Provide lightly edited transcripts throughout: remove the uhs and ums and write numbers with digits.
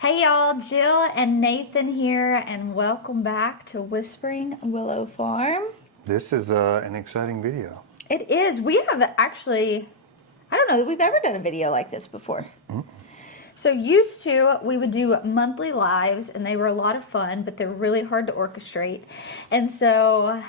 Hey y'all, Jill and Nathan here, and welcome back to Whispering Willow Farm. This is an exciting video. It is. We have actually, I don't know that we've ever done a video like this before. So used to, we would do monthly lives, and they were a lot of fun, but they're really hard to orchestrate. And so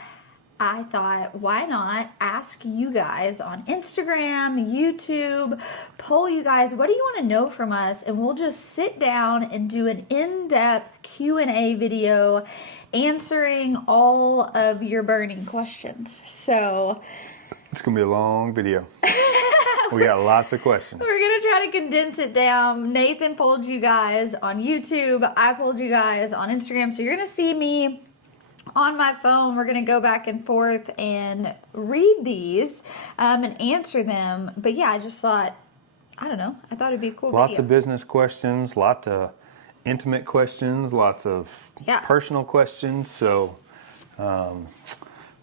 I thought, why not ask you guys on Instagram, YouTube, poll you guys, what do you want to know from us? And we'll just sit down and do an in-depth Q&A video answering all of your burning questions. So it's going to be a long video. We got lots of questions. We're going to try to condense it down. Nathan polled you guys on YouTube. I polled you guys on Instagram. So you're going to see me on my phone. We're going to go back and forth and read these and answer them. But yeah, I just thought, I don't know, I thought it'd be a cool Lots video. of business questions, lots of intimate questions, lots of personal questions. So we're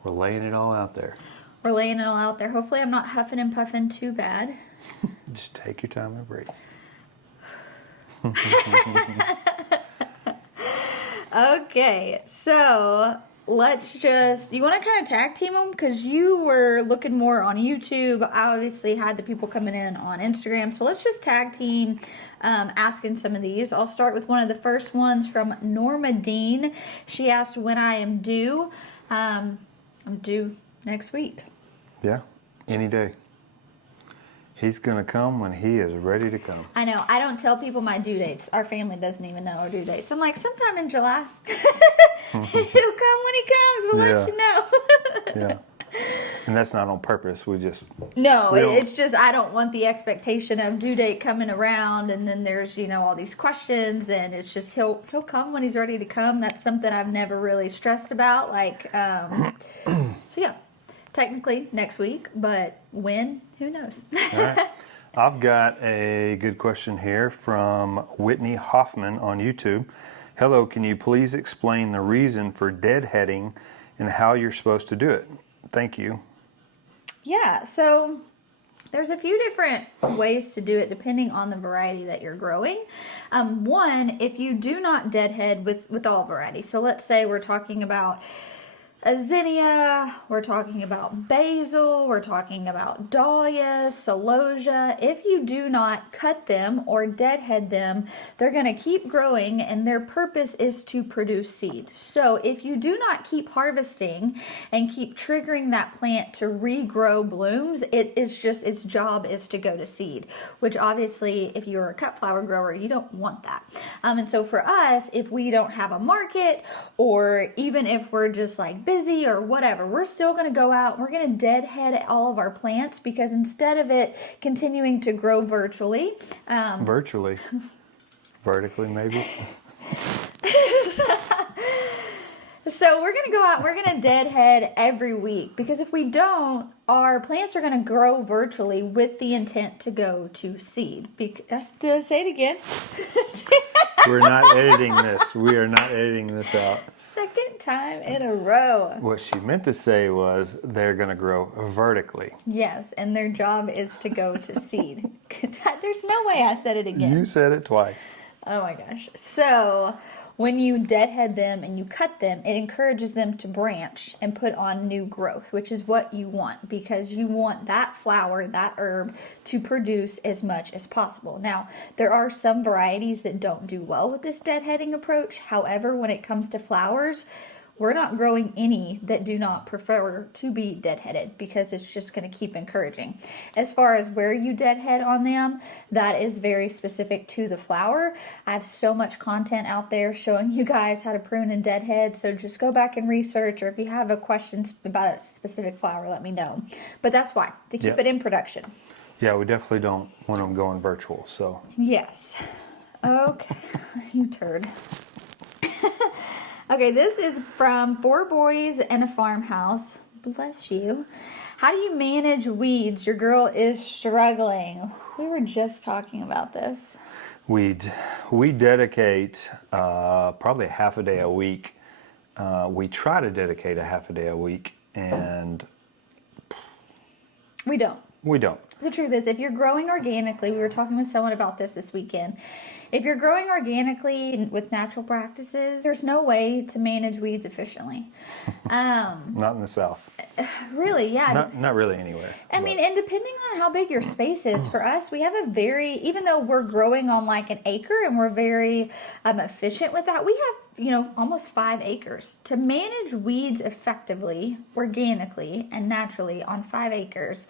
laying it all out there. We're laying it all out there. Hopefully I'm not huffing and puffing too bad. Just take your time and breathe. Okay, so let's just, you want to kind of tag team them? Because you were looking more on YouTube. I obviously had the people coming in on Instagram. So let's just tag team asking some of these. I'll start with one of the first ones from Norma Dean. She asked when I am due. I'm due next week. Yeah, any day. He's going to come when he is ready to come. I know. I don't tell people my due dates. Our family doesn't even know our due dates. I'm like, sometime in July. He'll come when he comes. We'll let you know. Yeah. And that's not on purpose. We just... No, it's just I don't want the expectation of due date coming around and then there's, you know, all these questions and it's just he'll come when he's ready to come. That's something I've never really stressed about. Like, so yeah. Technically next week, but when? Who knows? All right. I've got a good question here from Whitney Hoffman on YouTube. Hello, can you please explain the reason for deadheading and how you're supposed to do it? Thank you. Yeah, so there's a few different ways to do it depending on the variety that you're growing. One, if you do not deadhead with all varieties, so let's say we're talking about a zinnia, we're talking about basil, we're talking about dahlia, celosia. If you do not cut them or deadhead them, they're going to keep growing and their purpose is to produce seed. So if you do not keep harvesting and keep triggering that plant to regrow blooms, it is just, its job is to go to seed, which obviously if you're a cut flower grower, you don't want that. And so for us, if we don't have a market or even if we're just like busy or whatever, we're still going to go out, we're going to deadhead all of our plants because instead of it continuing to grow vertically, vertically maybe. So we're going to go out, we're going to deadhead every week because if we don't, our plants are going to grow virtually with the intent to go to seed. Did I say it again? We're not editing this. We are not editing this out. Second time in a row. What she meant to say was they're going to grow vertically. Yes, and their job is to go to seed. There's no way I said it again. You said it twice. Oh my gosh. So when you deadhead them and you cut them, it encourages them to branch and put on new growth, which is what you want because you want that flower, that herb, to produce as much as possible. Now, there are some varieties that don't do well with this deadheading approach. However, when it comes to flowers, we're not growing any that do not prefer to be deadheaded because it's just going to keep encouraging. As far as where you deadhead on them, that is very specific to the flower. I have so much content out there showing you guys how to prune and deadhead, so just go back and research, or if you have a question about a specific flower, let me know. But that's why, to keep it in production. Yeah, we definitely don't want them going virtual, so. Yes. Okay, you turd. Okay, this is from 4 Boys and a Farmhouse. Bless you. How do you manage weeds? Your girl is struggling. We were just talking about this. We dedicate probably a half a day a week. We try to dedicate a half a day a week, and we don't. We don't. The truth is, if you're growing organically, we were talking with someone about this weekend. If you're growing organically with natural practices, there's no way to manage weeds efficiently. Not in the South. Really, yeah. Not really anywhere. I mean, and depending on how big your space is, for us, we have a very, even though we're growing on like an acre and we're very efficient with that, we have, almost 5 acres. To manage weeds effectively, organically, and naturally on 5 acres,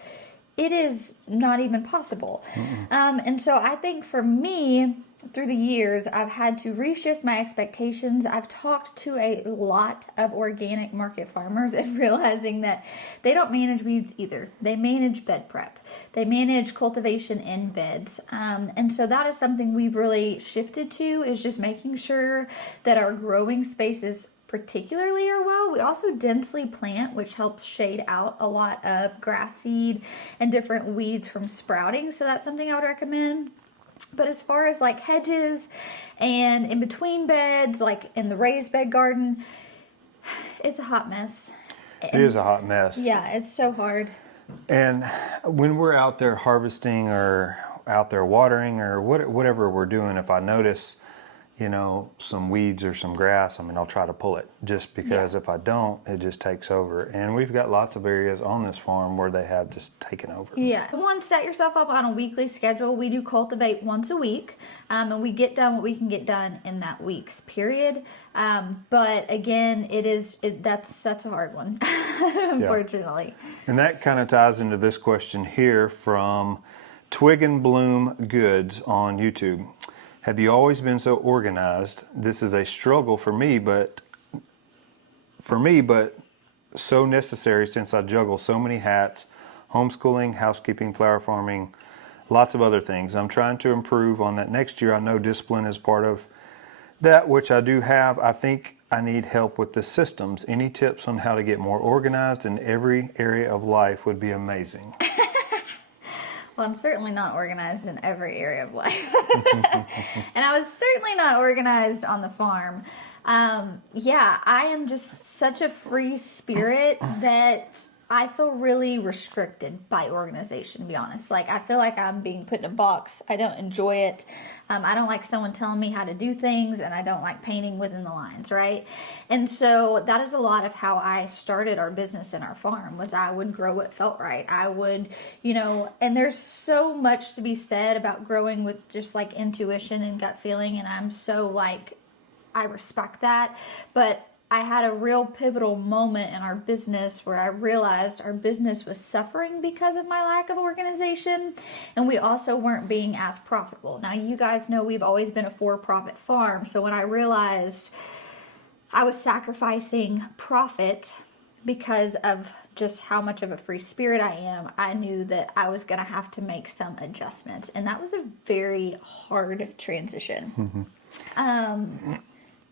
it is not even possible. And so I think for me, through the years, I've had to reshift my expectations. I've talked to a lot of organic market farmers and realizing that they don't manage weeds either. They manage bed prep. They manage cultivation in beds. And so that is something we've really shifted to, is just making sure that our growing spaces particularly are well. We also densely plant, which helps shade out a lot of grass seed and different weeds from sprouting. So that's something I would recommend. But as far as like hedges and in between beds, like in the raised bed garden, it's a hot mess. It is a hot mess. Yeah, it's so hard. And when we're out there harvesting or out there watering or whatever we're doing, if I notice, some weeds or some grass, I'll try to pull it, just because if I don't, it just takes over. And we've got lots of areas on this farm where they have just taken over. Yeah. One, set yourself up on a weekly schedule. We do cultivate once a week, and we get done what we can get done in that week's period. But again, that's a hard one, unfortunately. Yeah. And that kind of ties into this question here from Twig and Bloom Goods on YouTube. Have you always been so organized? This is a struggle for me, but so necessary since I juggle so many hats, homeschooling, housekeeping, flower farming, lots of other things. I'm trying to improve on that next year. I know discipline is part of that, which I do have. I think I need help with the systems. Any tips on how to get more organized in every area of life would be amazing. Well, I'm certainly not organized in every area of life. And I was certainly not organized on the farm. I am just such a free spirit that I feel really restricted by organization, to be honest. Like, I feel like I'm being put in a box. I don't enjoy it. I don't like someone telling me how to do things, and I don't like painting within the lines, right? And so that is a lot of how I started our business and our farm, was I would grow what felt right. I would, and there's so much to be said about growing with just like intuition and gut feeling, and I'm so like, I respect that. But I had a real pivotal moment in our business where I realized our business was suffering because of my lack of organization, and we also weren't being as profitable. Now, you guys know we've always been a for-profit farm, so when I realized I was sacrificing profit because of just how much of a free spirit I am, I knew that I was going to have to make some adjustments, and that was a very hard transition.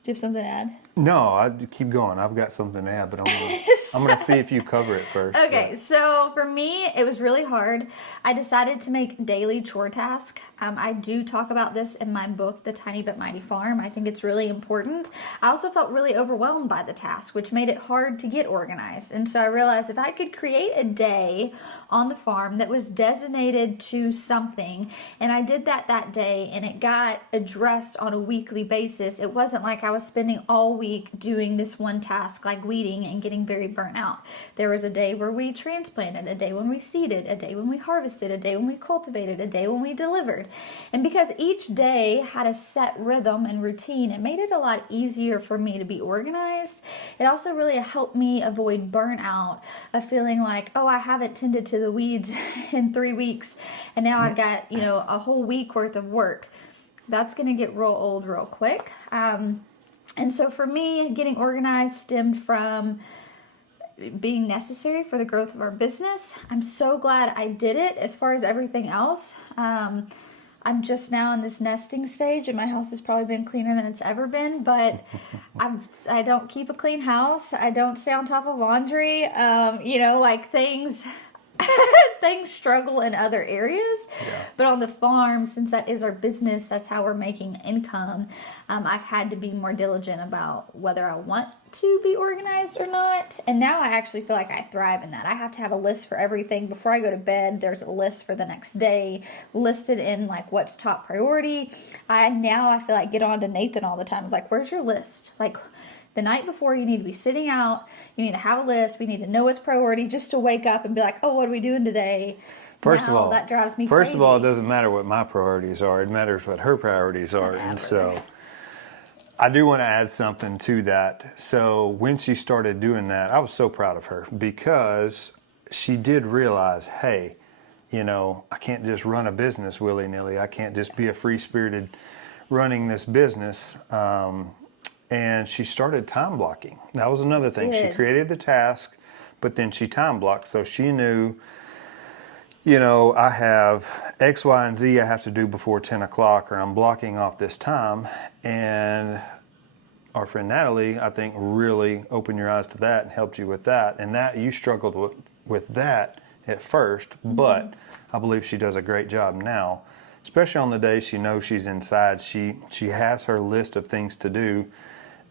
Do you have something to add? No, I keep going. I've got something to add, but I'm gonna see if you cover it first. Okay, so for me, it was really hard. I decided to make daily chore tasks. I do talk about this in my book, The Tiny But Mighty Farm. I think it's really important. I also felt really overwhelmed by the task, which made it hard to get organized. And so I realized if I could create a day on the farm that was designated to something, and I did that day, and it got addressed on a weekly basis, it wasn't like I was spending all week doing this one task like weeding and getting very burnt out. There was a day where we transplanted, a day when we seeded, a day when we harvested, a day when we cultivated, a day when we delivered. And because each day had a set rhythm and routine, it made it a lot easier for me to be organized. It also really helped me avoid burnout of feeling like, oh, I haven't tended to the weeds in 3 weeks, and now I've got, a whole week worth of work. That's going to get real old real quick. And so for me, getting organized stemmed from being necessary for the growth of our business. I'm so glad I did it. As far as everything else, I'm just now in this nesting stage, and my house has probably been cleaner than it's ever been, but I don't keep a clean house. I don't stay on top of laundry. Things things struggle in other areas. But on the farm, since that is our business, that's how we're making income, I've had to be more diligent about whether I want to be organized or not. And now I actually feel like I thrive in that. I have to have a list for everything. Before I go to bed, there's a list for the next day listed in like what's top priority. I feel like get on to Nathan all the time. Like, where's your list? Like, the night before, you need to be sitting out. You need to have a list. We need to know what's priority just to wake up and be like, oh, what are we doing today? First of all, that drives me First crazy. of all, it doesn't matter what my priorities are. It matters what her priorities are. Whatever. And so I do want to add something to that. So when she started doing that, I was so proud of her because she did realize, hey, you know, I can't just run a business willy-nilly. I can't just be a free-spirited running this business. And she started time blocking. That was another thing. She created the task, but then she time blocked. So she knew, you know, I have X, Y, and Z I have to do before 10 o'clock, or I'm blocking off this time. And our friend Natalie, I think, really opened your eyes to that and helped you with that. And that you struggled with that at first, but I believe she does a great job now, especially on the days she knows she's inside. She has her list of things to do.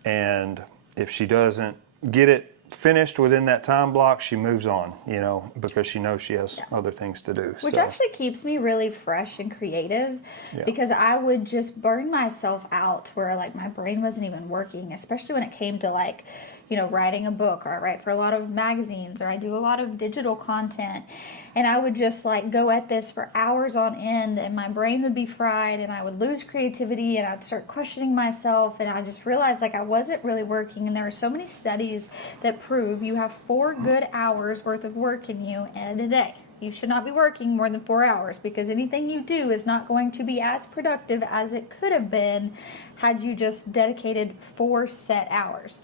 And if she doesn't get it finished within that time block, she moves on, you know, because she knows she has other things to do. Which actually keeps me really fresh and creative because I would just burn myself out where like my brain wasn't even working, especially when it came to like, you know, writing a book, or I write for a lot of magazines, or I do a lot of digital content. And I would just like go at this for hours on end, and my brain would be fried, and I would lose creativity, and I'd start questioning myself, and I just realized like I wasn't really working. And there are so many studies that prove you have 4 good hours worth of work in you in a day. You should not be working more than 4 hours, because anything you do is not going to be as productive as it could have been had you just dedicated 4 set hours.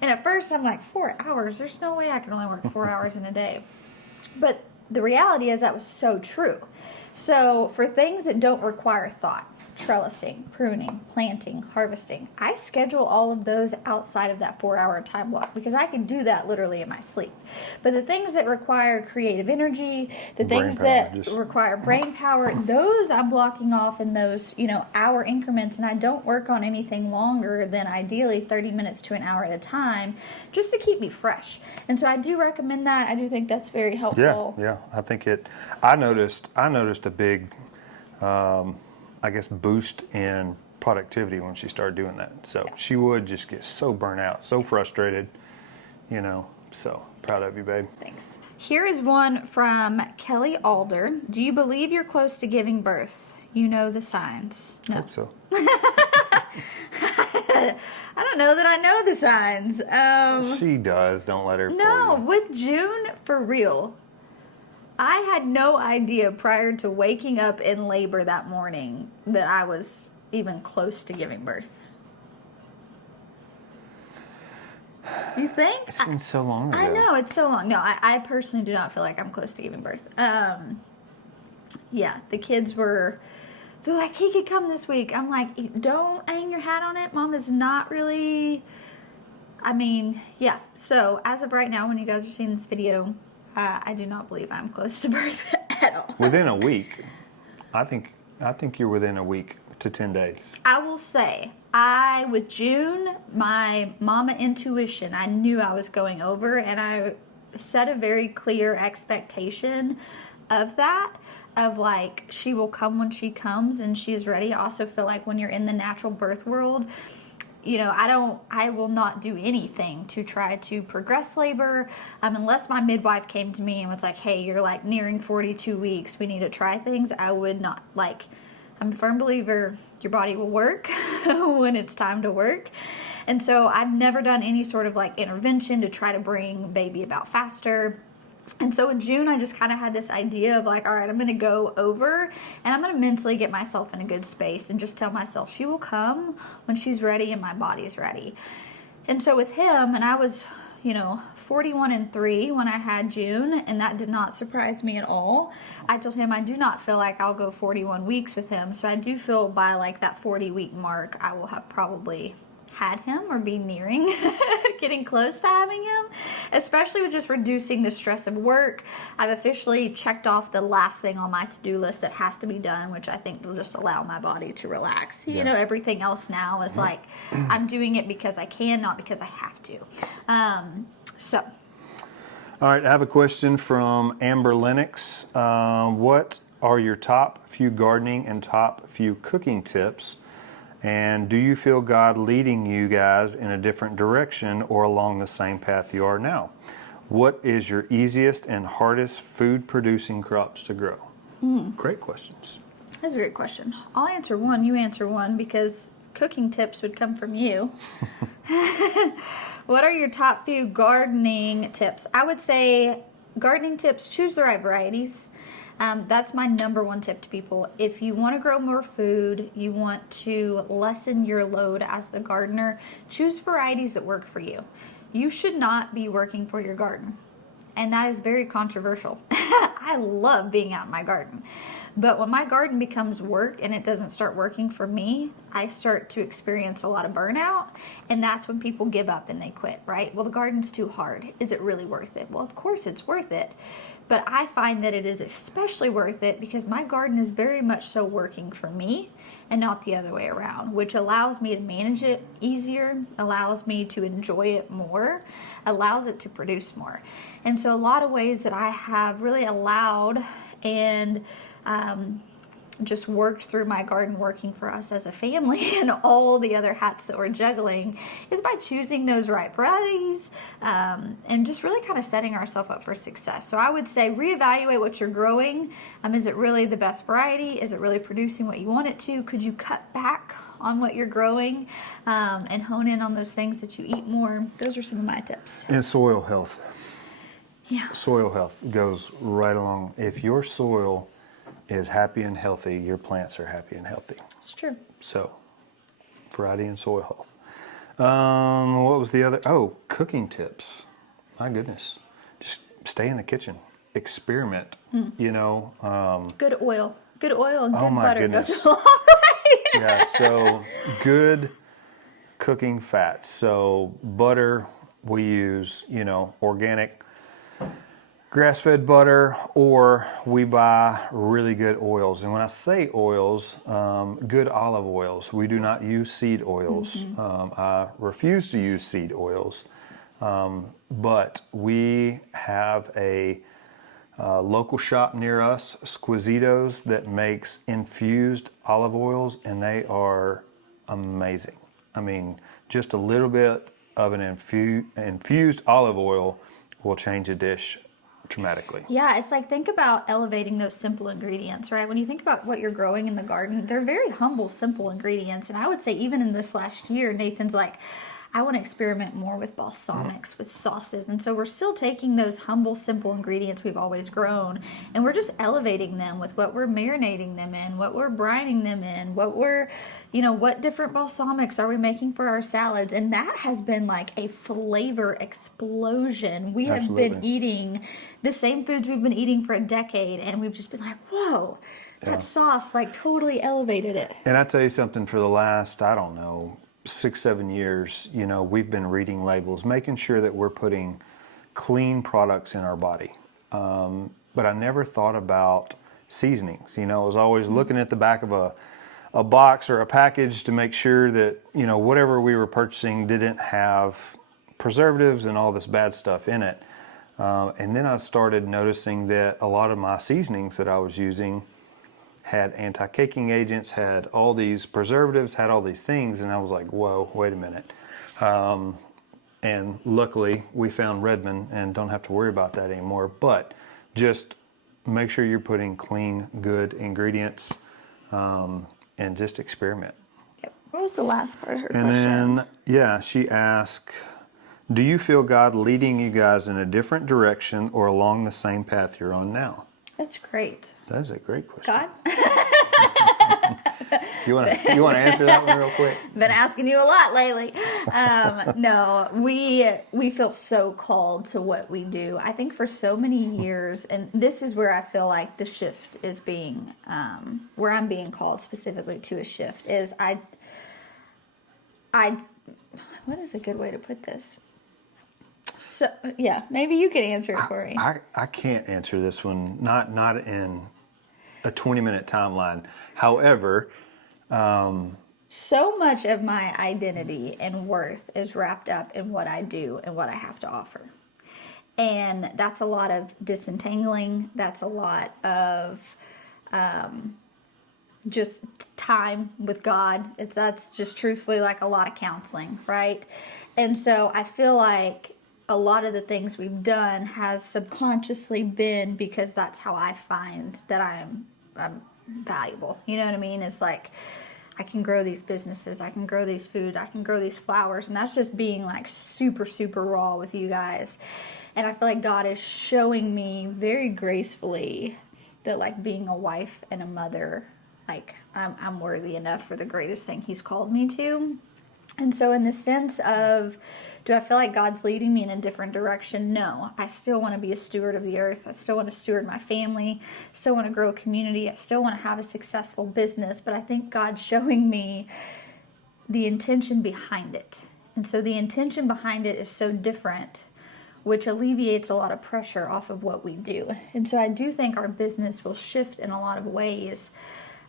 And at first I'm like, 4 hours? There's no way I can only work 4 hours in a day. But the reality is that was so true. So for things that don't require thought, trellising, pruning, planting, harvesting, I schedule all of those outside of that 4-hour time block because I can do that literally in my sleep. But the things that require creative energy, the things that require brain power, those I'm blocking off in those, you know, hour increments, and I don't work on anything longer than ideally 30 minutes to an hour at a time, just to keep me fresh. And so I do recommend that. I do think that's very helpful. Yeah. I think I noticed a big I guess boost in productivity when she started doing that. So she would just get so burnt out, so frustrated, you know. So proud of you, babe. Thanks. Here is one from Kelly Alder. Do you believe you're close to giving birth? You know the signs. No. Hope so. I don't know that I know the signs. She does. Don't let her. No, pull you. with June, for real. I had no idea prior to waking up in labor that morning that I was even close to giving birth. You think? It's been so long ago. I know, it's so long. No, I personally do not feel like I'm close to giving birth. Yeah, the kids they're like, he could come this week. I'm like, don't hang your hat on it. Mom is not really, yeah. So as of right now, when you guys are seeing this video, I do not believe I'm close to birth at all. Within a week, I think you're within a week to 10 days. I will say, with June, my mama intuition, I knew I was going over, and I set a very clear expectation of that, of like, she will come when she comes and she is ready. I also feel like when you're in the natural birth world, you know, I will not do anything to try to progress labor unless my midwife came to me and was like, hey, you're like nearing 42 weeks. We need to try things. I would not. Like, I'm a firm believer your body will work when it's time to work. And so I've never done any sort of like intervention to try to bring baby about faster. And so in June, I just kind of had this idea of like, all right, I'm going to go over and I'm going to mentally get myself in a good space and just tell myself she will come when she's ready and my body's ready. And so with him, and I was, 41 and 3 when I had June, and that did not surprise me at all. I told him I do not feel like I'll go 41 weeks with him. So I do feel by like that 40-week mark, I will have probably had him or be nearing getting close to having him, especially with just reducing the stress of work. I've officially checked off the last thing on my to-do list that has to be done, which I think will just allow my body to relax. You know, everything else now is like, I'm doing it because I can, not because I have to. So. All right, I have a question from Amber Lennox. What are your top few gardening and top few cooking tips? And do you feel God leading you guys in a different direction or along the same path you are now? What is your easiest and hardest food producing crops to grow? Great questions. That's a great question. I'll answer one, you answer one, because cooking tips would come from you. What are your top few gardening tips? I would say gardening tips, choose the right varieties. That's my number one tip to people. If you want to grow more food, you want to lessen your load as the gardener, choose varieties that work for you. You should not be working for your garden. And that is very controversial. I love being out in my garden. But when my garden becomes work and it doesn't start working for me, I start to experience a lot of burnout. And that's when people give up and they quit, right? Well, the garden's too hard. Is it really worth it? Well, of course it's worth it. But I find that it is especially worth it because my garden is very much so working for me and not the other way around, which allows me to manage it easier, allows me to enjoy it more, allows it to produce more. And so a lot of ways that I have really allowed and just worked through my garden working for us as a family and all the other hats that we're juggling is by choosing those right varieties and just really kind of setting ourselves up for success. So I would say reevaluate what you're growing. Is it really the best variety? Is it really producing what you want it to? Could you cut back on what you're growing and hone in on those things that you eat more? Those are some of my tips. And soil health. Yeah. Soil health goes right along. If your soil is happy and healthy, your plants are happy and healthy. It's true. So, variety and soil health. What was the other? Oh, cooking tips. My goodness. Just stay in the kitchen. Experiment. You know. Good oil. Good oil and good butter goodness. goes a long way. Yeah, so good cooking fats. So butter, we use, organic grass-fed butter, or we buy really good oils. And when I say oils, good olive oils. We do not use seed oils. I refuse to use seed oils. But we have a local shop near us, Squisitos, that makes infused olive oils, and they are amazing. I mean, just a little bit of an infused olive oil will change a dish dramatically. Yeah, it's like, think about elevating those simple ingredients, right? When you think about what you're growing in the garden, they're very humble, simple ingredients. And I would say even in this last year, Nathan's like, I want to experiment more with balsamics, with sauces. And so we're still taking those humble, simple ingredients we've always grown, and we're just elevating them with what we're marinating them in, what we're brining them in, what different balsamics are we making for our salads. And that has been like a flavor explosion. We have been eating the same foods we've been eating for a decade, and we've just been like, whoa, that sauce like totally elevated it. And I tell you something, for the last, 6-7 years, we've been reading labels, making sure that we're putting clean products in our body. But I never thought about seasonings. I was always looking at the back of a box or a package to make sure that, whatever we were purchasing didn't have preservatives and all this bad stuff in it. And then I started noticing that a lot of my seasonings that I was using had anti-caking agents, had all these preservatives, had all these things, and I was like, whoa, wait a minute. And luckily, we found Redmond and don't have to worry about that anymore. But just make sure you're putting clean, good ingredients, and just experiment. Yep. What was the last part of her question? And then, she asked, do you feel God leading you guys in a different direction or along the same path you're on now? That's great. That is a great question. God? You want to answer that one real quick? Been asking you a lot lately. No, we feel so called to what we do. I think for so many years, and this is where I feel like the shift is being, where I'm being called specifically to a shift, is I what is a good way to put this? So, yeah, maybe you could answer it for me. I can't answer this one, not in a 20-minute timeline. However, so much of my identity and worth is wrapped up in what I do and what I have to offer. And that's a lot of disentangling. That's a lot of just time with God. That's just truthfully like a lot of counseling, right? And so I feel like a lot of the things we've done has subconsciously been because that's how I find that I'm valuable. You know what I mean? It's like I can grow these businesses, I can grow these food, I can grow these flowers, and that's just being like super, super raw with you guys. And I feel like God is showing me very gracefully that like being a wife and a mother, like I'm worthy enough for the greatest thing He's called me to. And so in the sense of, do I feel like God's leading me in a different direction? No. I still want to be a steward of the earth. I still want to steward my family. I still want to grow a community. I still want to have a successful business. But I think God's showing me the intention behind it. And so the intention behind it is so different, which alleviates a lot of pressure off of what we do. And so I do think our business will shift in a lot of ways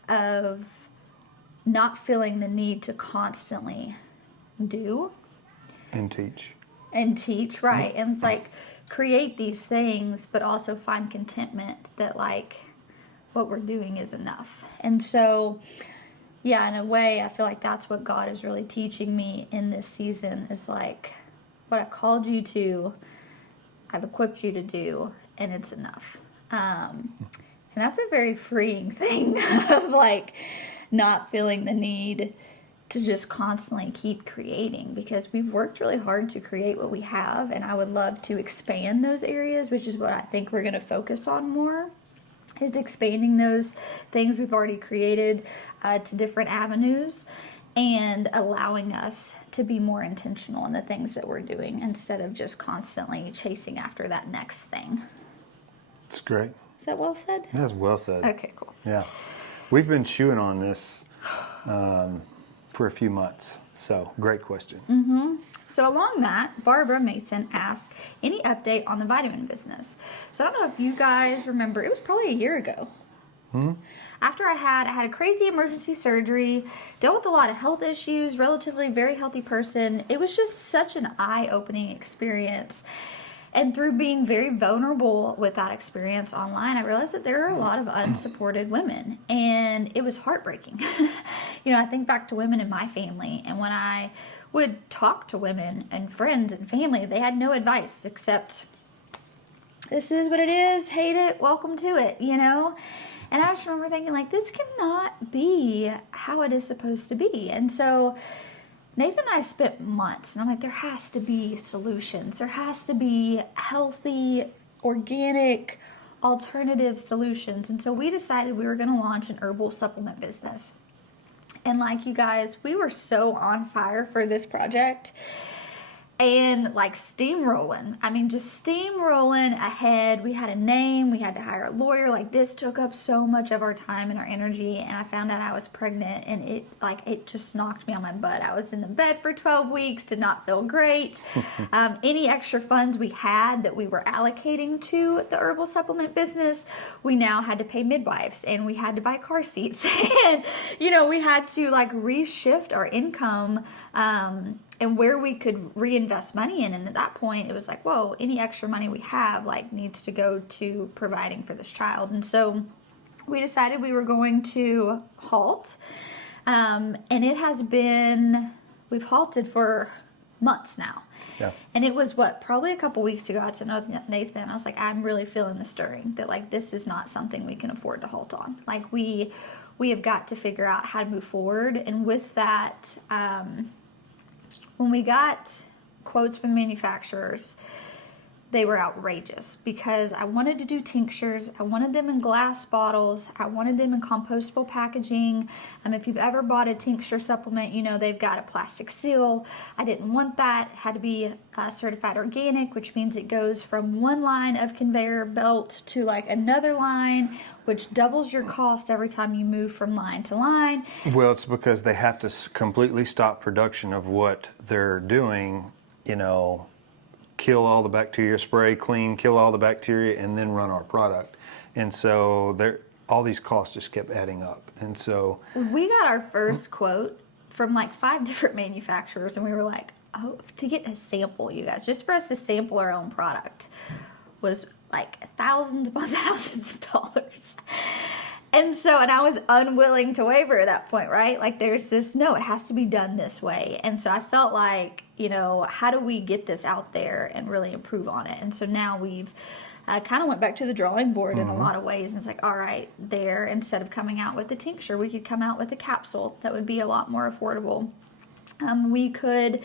of not feeling the need to constantly do and teach. Right? And it's like create these things, but also find contentment that like what we're doing is enough. And so, yeah, in a way, I feel like that's what God is really teaching me in this season is like what I've called you to, I've equipped you to do, and it's enough. And that's a very freeing thing of like not feeling the need to just constantly keep creating, because we've worked really hard to create what we have, and I would love to expand those areas, which is what I think we're going to focus on more, is expanding those things we've already created to different avenues and allowing us to be more intentional in the things that we're doing instead of just constantly chasing after that next thing. It's great. Is that well said? That's well said. Okay, cool. Yeah. We've been chewing on this for a few months. So, great question. Mm-hmm. So along that, Barbara Mason asked, any update on the vitamin business? So I don't know if you guys remember, it was probably a year ago. Mm-hmm. After I had a crazy emergency surgery, dealt with a lot of health issues, relatively very healthy person. It was just such an eye-opening experience. And through being very vulnerable with that experience online, I realized that there are a lot of unsupported women, and it was heartbreaking. You know, I think back to women in my family, and when I would talk to women and friends and family, they had no advice except, this is what it is, hate it, welcome to it, you know? And I just remember thinking, like, this cannot be how it is supposed to be. And so Nathan and I spent months, and I'm like, there has to be solutions. There has to be healthy, organic, alternative solutions. And so we decided we were going to launch an herbal supplement business. And like you guys, we were so on fire for this project. And like steamrolling. I mean, just steamrolling ahead. We had a name. We had to hire a lawyer. Like, this took up so much of our time and our energy. And I found out I was pregnant, and it just knocked me on my butt. I was in the bed for 12 weeks, did not feel great. Any extra funds we had that we were allocating to the herbal supplement business, we now had to pay midwives, and we had to buy car seats. And, you know, we had to like reshift our income, and where we could reinvest money in. And at that point, it was like, whoa, any extra money we have like needs to go to providing for this child. And so we decided we were going to halt. And it has been, we've halted for months now. Yeah. And it was probably a couple weeks ago, I said to Nathan, I was like, I'm really feeling the stirring that like, this is not something we can afford to halt on. Like we have got to figure out how to move forward. And with that, when we got quotes from manufacturers, they were outrageous because I wanted to do tinctures. I wanted them in glass bottles. I wanted them in compostable packaging. If you've ever bought a tincture supplement, you know they've got a plastic seal. I didn't want that. It had to be certified organic, which means it goes from one line of conveyor belt to like another line, which doubles your cost every time you move from line to line. Well, it's because they have to completely stop production of what they're doing, you know, kill all the bacteria, spray, clean, kill all the bacteria, and then run our product. And so all these costs just kept adding up. And so we got our first quote from like 5 different manufacturers, and we were like, oh, to get a sample, you guys, just for us to sample our own product was like thousands upon thousands of dollars. And I was unwilling to waver at that point, right? Like there's this, no, it has to be done this way. And so I felt like, you know, how do we get this out there and really improve on it? And so now we've kind of went back to the drawing board in a lot of ways. And it's like, all right, there, instead of coming out with a tincture, we could come out with a capsule that would be a lot more affordable. We could,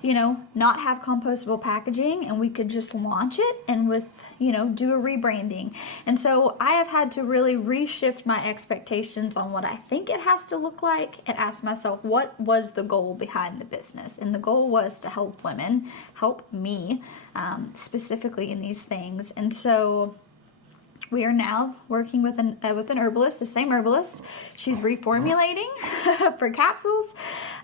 you know, not have compostable packaging, and we could just launch it and with, you know, do a rebranding. And so I have had to really reshift my expectations on what I think it has to look like and ask myself, what was the goal behind the business? And the goal was to help women, help me specifically in these things. And so we are now working with an herbalist, the same herbalist. She's reformulating for capsules.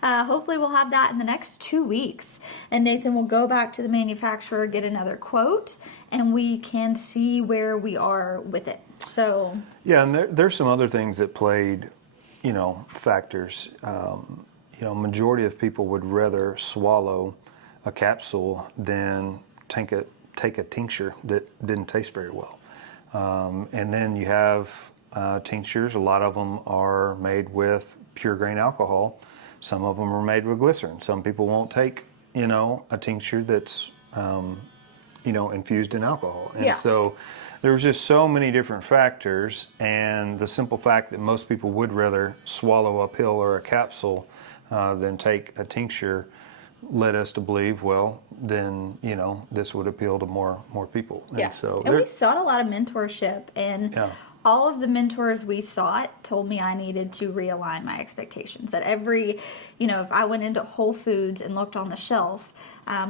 Hopefully we'll have that in the next 2 weeks. And Nathan will go back to the manufacturer, get another quote, and we can see where we are with it. So yeah, and there's some other things that played, you know, factors. You know, majority of people would rather swallow a capsule than take a tincture that didn't taste very well. And then you have tinctures. A lot of them are made with pure grain alcohol. Some of them are made with glycerin. Some people won't take, you know, a tincture that's, you know, infused in alcohol. And so there's just so many different factors. And the simple fact that most people would rather swallow a pill or a capsule than take a tincture led us to believe, well, then, you know, this would appeal to more people. Yeah. And we sought a lot of mentorship, and all of the mentors we sought told me I needed to realign my expectations. That every, you know, if I went into Whole Foods and looked on the shelf,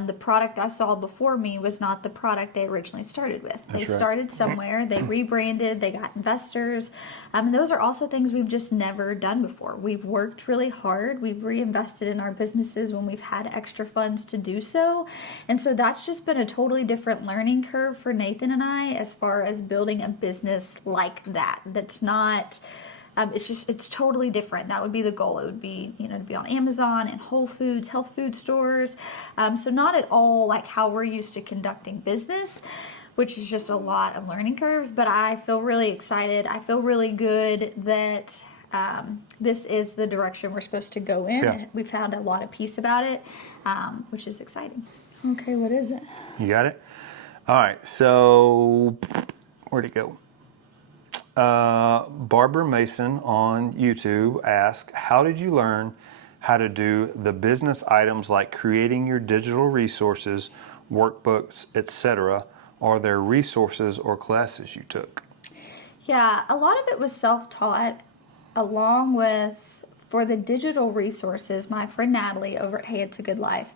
the product I saw before me was not the product they originally started with. They started somewhere, they rebranded, they got investors. And those are also things we've just never done before. We've worked really hard. We've reinvested in our businesses when we've had extra funds to do so. And so that's just been a totally different learning curve for Nathan and I as far as building a business like that. That's not... it's totally different. That would be the goal. It would be, you know, to be on Amazon and Whole Foods, health food stores. So not at all like how we're used to conducting business, which is just a lot of learning curves. But I feel really excited. I feel really good that this is the direction we're supposed to go in. And we found a lot of peace about it, which is exciting. Okay, what is it? You got it? All right, so where'd it go? Barbara Mason on YouTube asked, how did you learn how to do the business items like creating your digital resources, workbooks, etc.? Are there resources or classes you took? Yeah, a lot of it was self-taught, along with, for the digital resources, my friend Natalie over at Hey It's a Good Life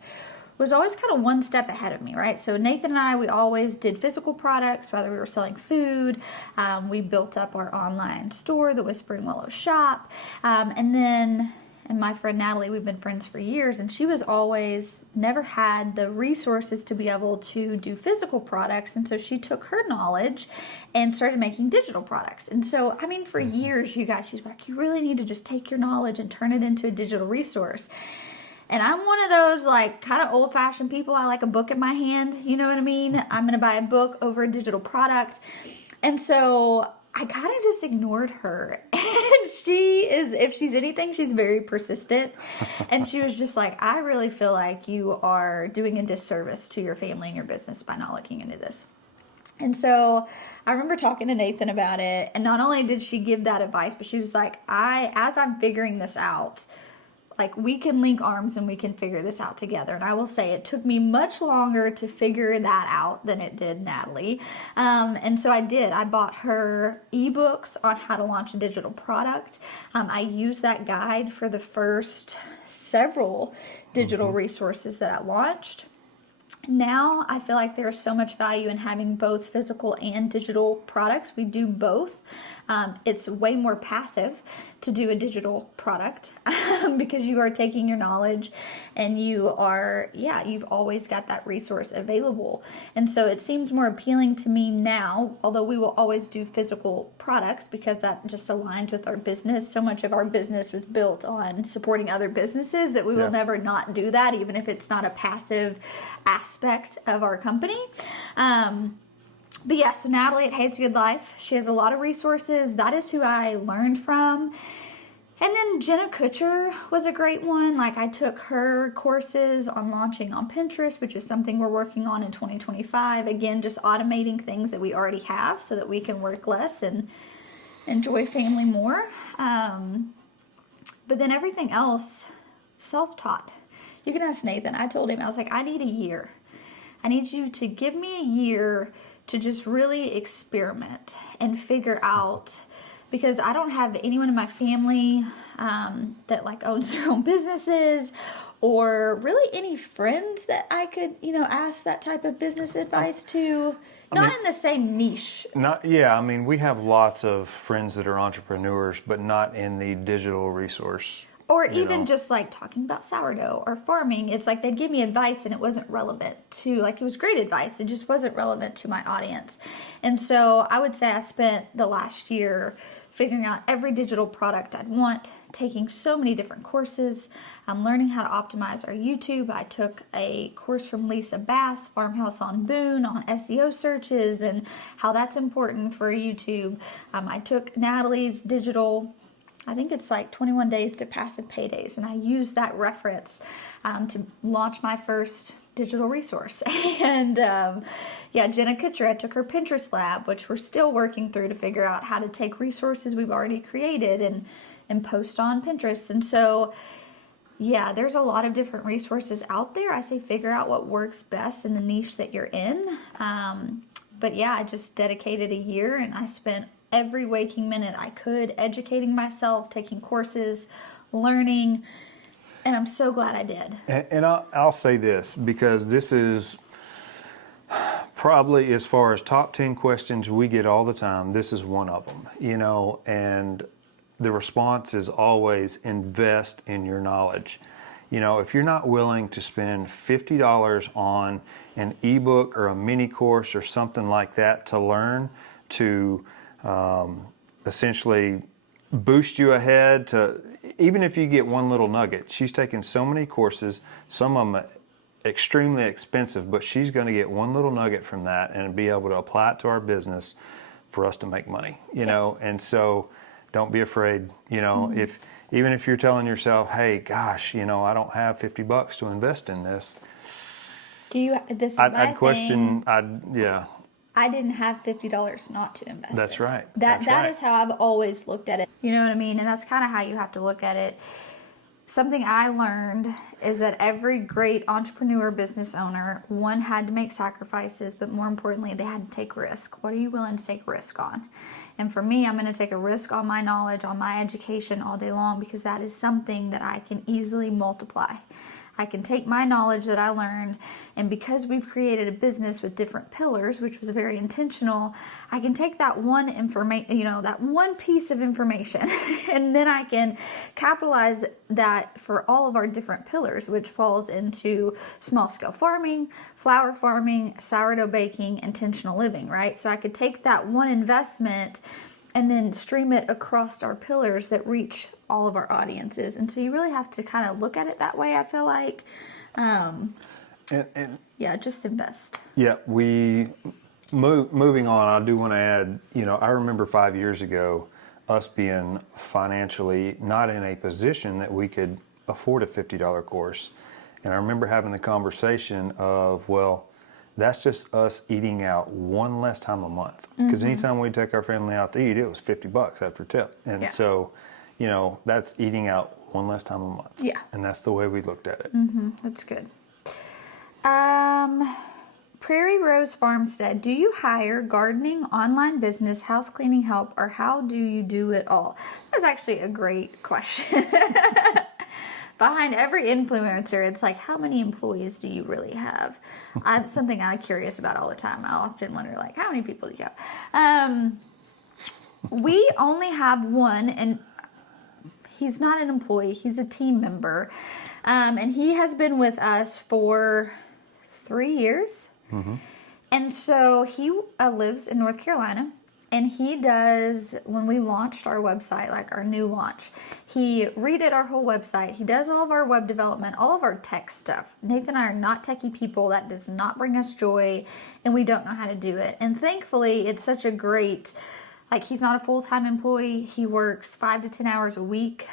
was always kind of one step ahead of me, right? So Nathan and I, we always did physical products, whether we were selling food. We built up our online store, the Whispering Willow shop. And my friend Natalie, we've been friends for years, and she was always never had the resources to be able to do physical products. And so she took her knowledge and started making digital products. And so, I mean, for years, you guys, she's like, you really need to just take your knowledge and turn it into a digital resource. And I'm one of those like kind of old-fashioned people. I like a book in my hand, you know what I mean? I'm going to buy a book over a digital product. And so I kind of just ignored her. And she is, if she's anything, she's very persistent. And she was just like, I really feel like you are doing a disservice to your family and your business by not looking into this. And so I remember talking to Nathan about it. And not only did she give that advice, but she was like, as I'm figuring this out, like, we can link arms and we can figure this out together. And I will say it took me much longer to figure that out than it did Natalie. And so I did. I bought her ebooks on how to launch a digital product. I used that guide for the first several digital resources that I launched. Now I feel like there's so much value in having both physical and digital products. We do both. It's way more passive to do a digital product because you are taking your knowledge and you are, you've always got that resource available. And so it seems more appealing to me now, although we will always do physical products because that just aligns with our business. So much of our business was built on supporting other businesses that we will never not do that, even if it's not a passive aspect of our company. But yeah, so Natalie at Hates a Good Life, she has a lot of resources. That is who I learned from. And then Jenna Kutcher was a great one. Like, I took her courses on launching on Pinterest, which is something we're working on in 2025. Again, just automating things that we already have so that we can work less and enjoy family more. But then everything else, self-taught. You can ask Nathan. I told him, I was like, I need a year. I need you to give me a year to just really experiment and figure out, because I don't have anyone in my family that like owns their own businesses, or really any friends that I could, ask that type of business advice to. Not in the same niche. I mean, we have lots of friends that are entrepreneurs, but not in the digital resource. Or even just like talking about sourdough or farming. It's like they'd give me advice and it wasn't relevant to, like, it was great advice. It just wasn't relevant to my audience. And so I would say I spent the last year figuring out every digital product I'd want, taking so many different courses. I'm learning how to optimize our YouTube. I took a course from Lisa Bass, Farmhouse on Boone, on SEO searches and how that's important for YouTube. I took Natalie's digital, I think it's like 21 days to passive paydays, and I used that reference to launch my first digital resource. And Jenna Kutcher, I took her Pinterest lab, which we're still working through to figure out how to take resources we've already created and post on Pinterest. And so, there's a lot of different resources out there. I say figure out what works best in the niche that you're in. I just dedicated a year and I spent every waking minute I could educating myself, taking courses, learning, and I'm so glad I did. And I'll say this, because this is probably, as far as top 10 questions we get all the time, this is one of them, and the response is always invest in your knowledge. If you're not willing to spend $50 on an ebook or a mini course or something like that to learn, to essentially boost you ahead, to even if you get one little nugget. She's taken so many courses, some of them extremely expensive, but she's going to get one little nugget from that and be able to apply it to our business for us to make money, and so don't be afraid, even if you're telling yourself, hey, gosh, I don't have $50 to invest in this. I'd question, I didn't have $50 not to invest. That's in. right. That is how I've always looked at it. You know what I mean? And that's kind of how you have to look at it. Something I learned is that every great entrepreneur, business owner, one had to make sacrifices, but more importantly, they had to take risk. What are you willing to take risk on? And for me, I'm going to take a risk on my knowledge, on my education all day long, because that is something that I can easily multiply. I can take my knowledge that I learned, and because we've created a business with different pillars, which was very intentional, I can take that one that one piece of information, and then I can capitalize that for all of our different pillars, which falls into small scale farming, flower farming, sourdough baking, intentional living, right? So I could take that one investment and then stream it across our pillars that reach all of our audiences. And so you really have to kind of look at it that way, I feel like. Just invest. Yeah, moving on, I do want to add, I remember 5 years ago us being financially not in a position that we could afford a $50 course. And I remember having the conversation of, well, that's just us eating out one less time a month. Because anytime we take our family out to eat, it was $50 after tip. And so, that's eating out one less time a month. Yeah. And that's the way we looked at it. That's good. Prairie Rose Farmstead, do you hire gardening, online business, house cleaning help, or how do you do it all? That's actually a great question. Behind every influencer, it's like, how many employees do you really have? That's something I'm curious about all the time. I often wonder, like, how many people do you have? We only have one, and he's not an employee. He's a team member. And he has been with us for 3 years. And so he lives in North Carolina, and he does, when we launched our website, like our new launch, he redid our whole website. He does all of our web development, all of our tech stuff. Nathan and I are not techie people. That does not bring us joy, and we don't know how to do it. And thankfully, it's such a great, like, he's not a full-time employee. He works 5 to 10 hours a week.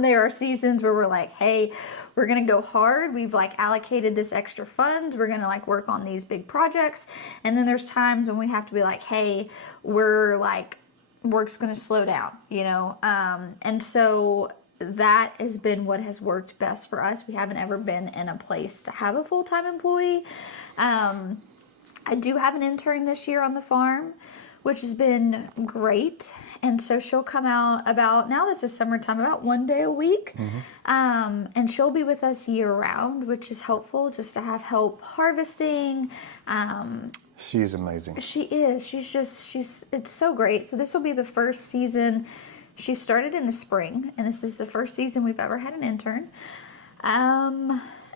There are seasons where we're like, hey, we're going to go hard. We've like allocated this extra funds. We're going to like work on these big projects. And then there's times when we have to be like, hey, we're like, work's going to slow down, you know? And so that has been what has worked best for us. We haven't ever been in a place to have a full-time employee. I do have an intern this year on the farm, which has been great. And so she'll come out about, now this is summertime, about 1 day a week. And she'll be with us year round, which is helpful just to have help harvesting. She is amazing. She is. It's so great. So this will be the first season. She started in the spring, and this is the first season we've ever had an intern.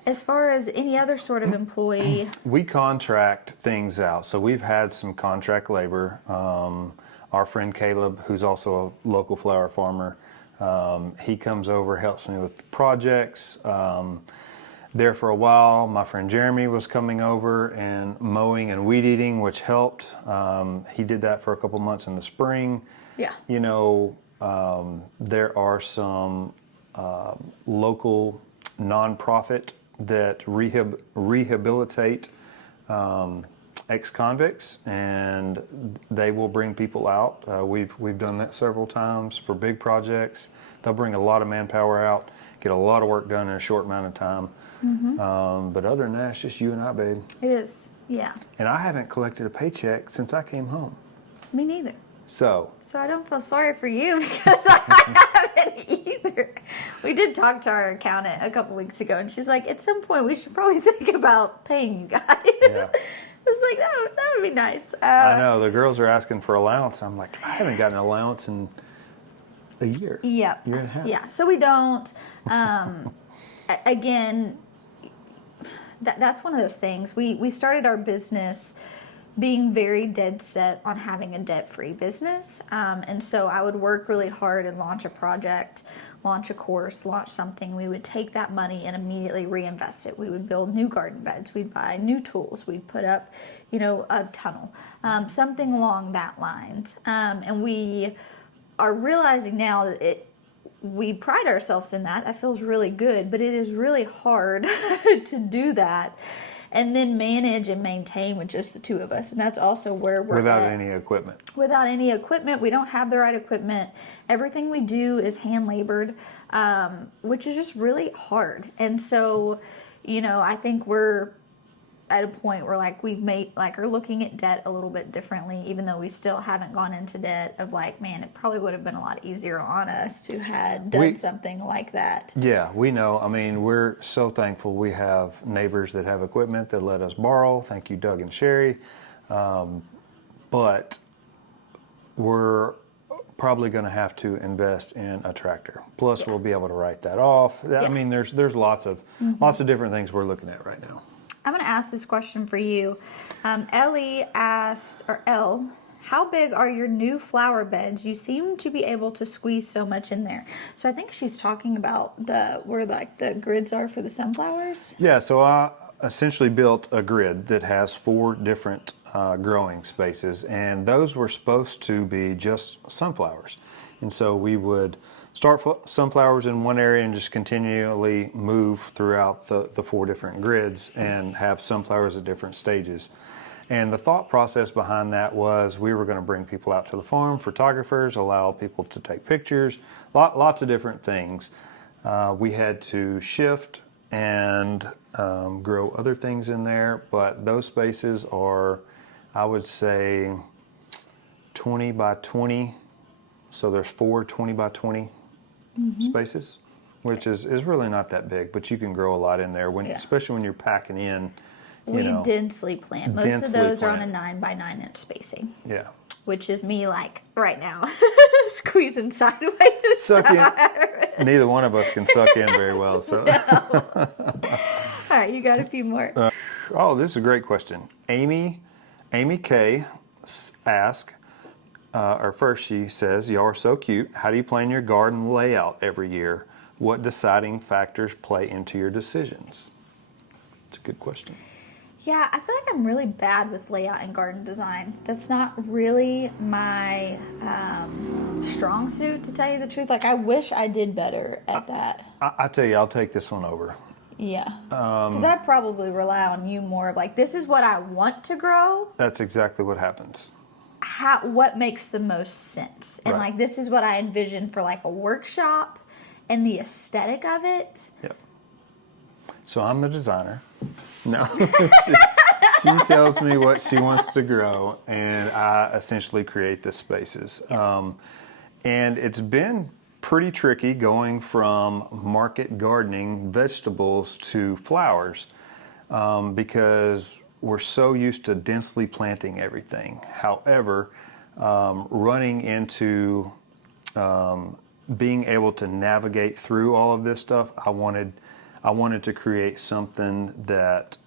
As far as any other sort of employee, we contract things out. So we've had some contract labor. Our friend Caleb, who's also a local flower farmer, he comes over, helps me with projects. There for a while, my friend Jeremy was coming over and mowing and weed eating, which helped. He did that for a couple months in the spring. Yeah. You know, there are some local nonprofit that rehabilitate ex-convicts, and they will bring people out. We've done that several times for big projects. They'll bring a lot of manpower out, get a lot of work done in a short amount of time. But other than that, it's just you and I, babe. it is, yeah. And I haven't collected a paycheck since I came home. Me neither. So I don't feel sorry for you because I haven't either. We did talk to our accountant a couple weeks ago, and she's like, at some point we should probably think about paying you guys. Yeah. It's like, that would be nice. I know, the girls are asking for allowance. I'm like, I haven't gotten an allowance in a year. Yeah. Year and a half. Yeah, so we don't. Again, that's one of those things. We started our business being very dead set on having a debt-free business. And so I would work really hard and launch a project, launch a course, launch something. We would take that money and immediately reinvest it. We would build new garden beds. We'd buy new tools. We'd put up, a tunnel, something along that lines. And we are realizing now that we pride ourselves in that. That feels really good, but it is really hard to do that and then manage and maintain with just the two of us. And that's also where we're Without at. any equipment. Without any equipment. We don't have the right equipment. Everything we do is hand labored, which is just really hard. And so, I think we're at a point where are looking at debt a little bit differently, even though we still haven't gone into debt of man, it probably would have been a lot easier on us to have done something like that. Yeah, we know. I mean, we're so thankful we have neighbors that have equipment that let us borrow. Thank you, Doug and Sherry. But we're probably going to have to invest in a tractor. Plus, we'll be able to write that off. I mean, there's lots of different things we're looking at right now. I'm going to ask this question for you. Ellie asked, or Elle, how big are your new flower beds? You seem to be able to squeeze so much in there. So I think she's talking about where the grids are for the sunflowers. Yeah, so I essentially built a grid that has 4 different growing spaces, and those were supposed to be just sunflowers. And so we would start sunflowers in one area and just continually move throughout the 4 different grids and have sunflowers at different stages. And the thought process behind that was we were going to bring people out to the farm, photographers, allow people to take pictures, lots of different things. We had to shift and grow other things in there, but those spaces are, I would say, 20 by 20. So there's 4 20 by 20 spaces, which is really not that big, but you can grow a lot in there, especially when you're packing in. We densely plant. Most of those are on a 9 by 9 inch spacing. Yeah. Which is me, like, right now, squeezing sideways. Suck in. Neither one of us can suck in very well. So. All right, you got a few more. This is a great question. Amy K asks, or first she says, y'all are so cute. How do you plan your garden layout every year? What deciding factors play into your decisions? It's a good question. Yeah, I feel like I'm really bad with layout and garden design. That's not really my strong suit, to tell you the truth. Like, I wish I did better at that. I tell you, I'll take this one over. Yeah. Because I probably rely on you more of, like, this is what I want to grow. That's exactly what happens. What makes the most sense. And, like, this is what I envision for, like, a workshop and the aesthetic of it. Yep. So I'm the designer. No, she tells me what she wants to grow, and I essentially create the spaces. And it's been pretty tricky going from market gardening vegetables to flowers because we're so used to densely planting everything. However, running into being able to navigate through all of this stuff, I wanted to create something that,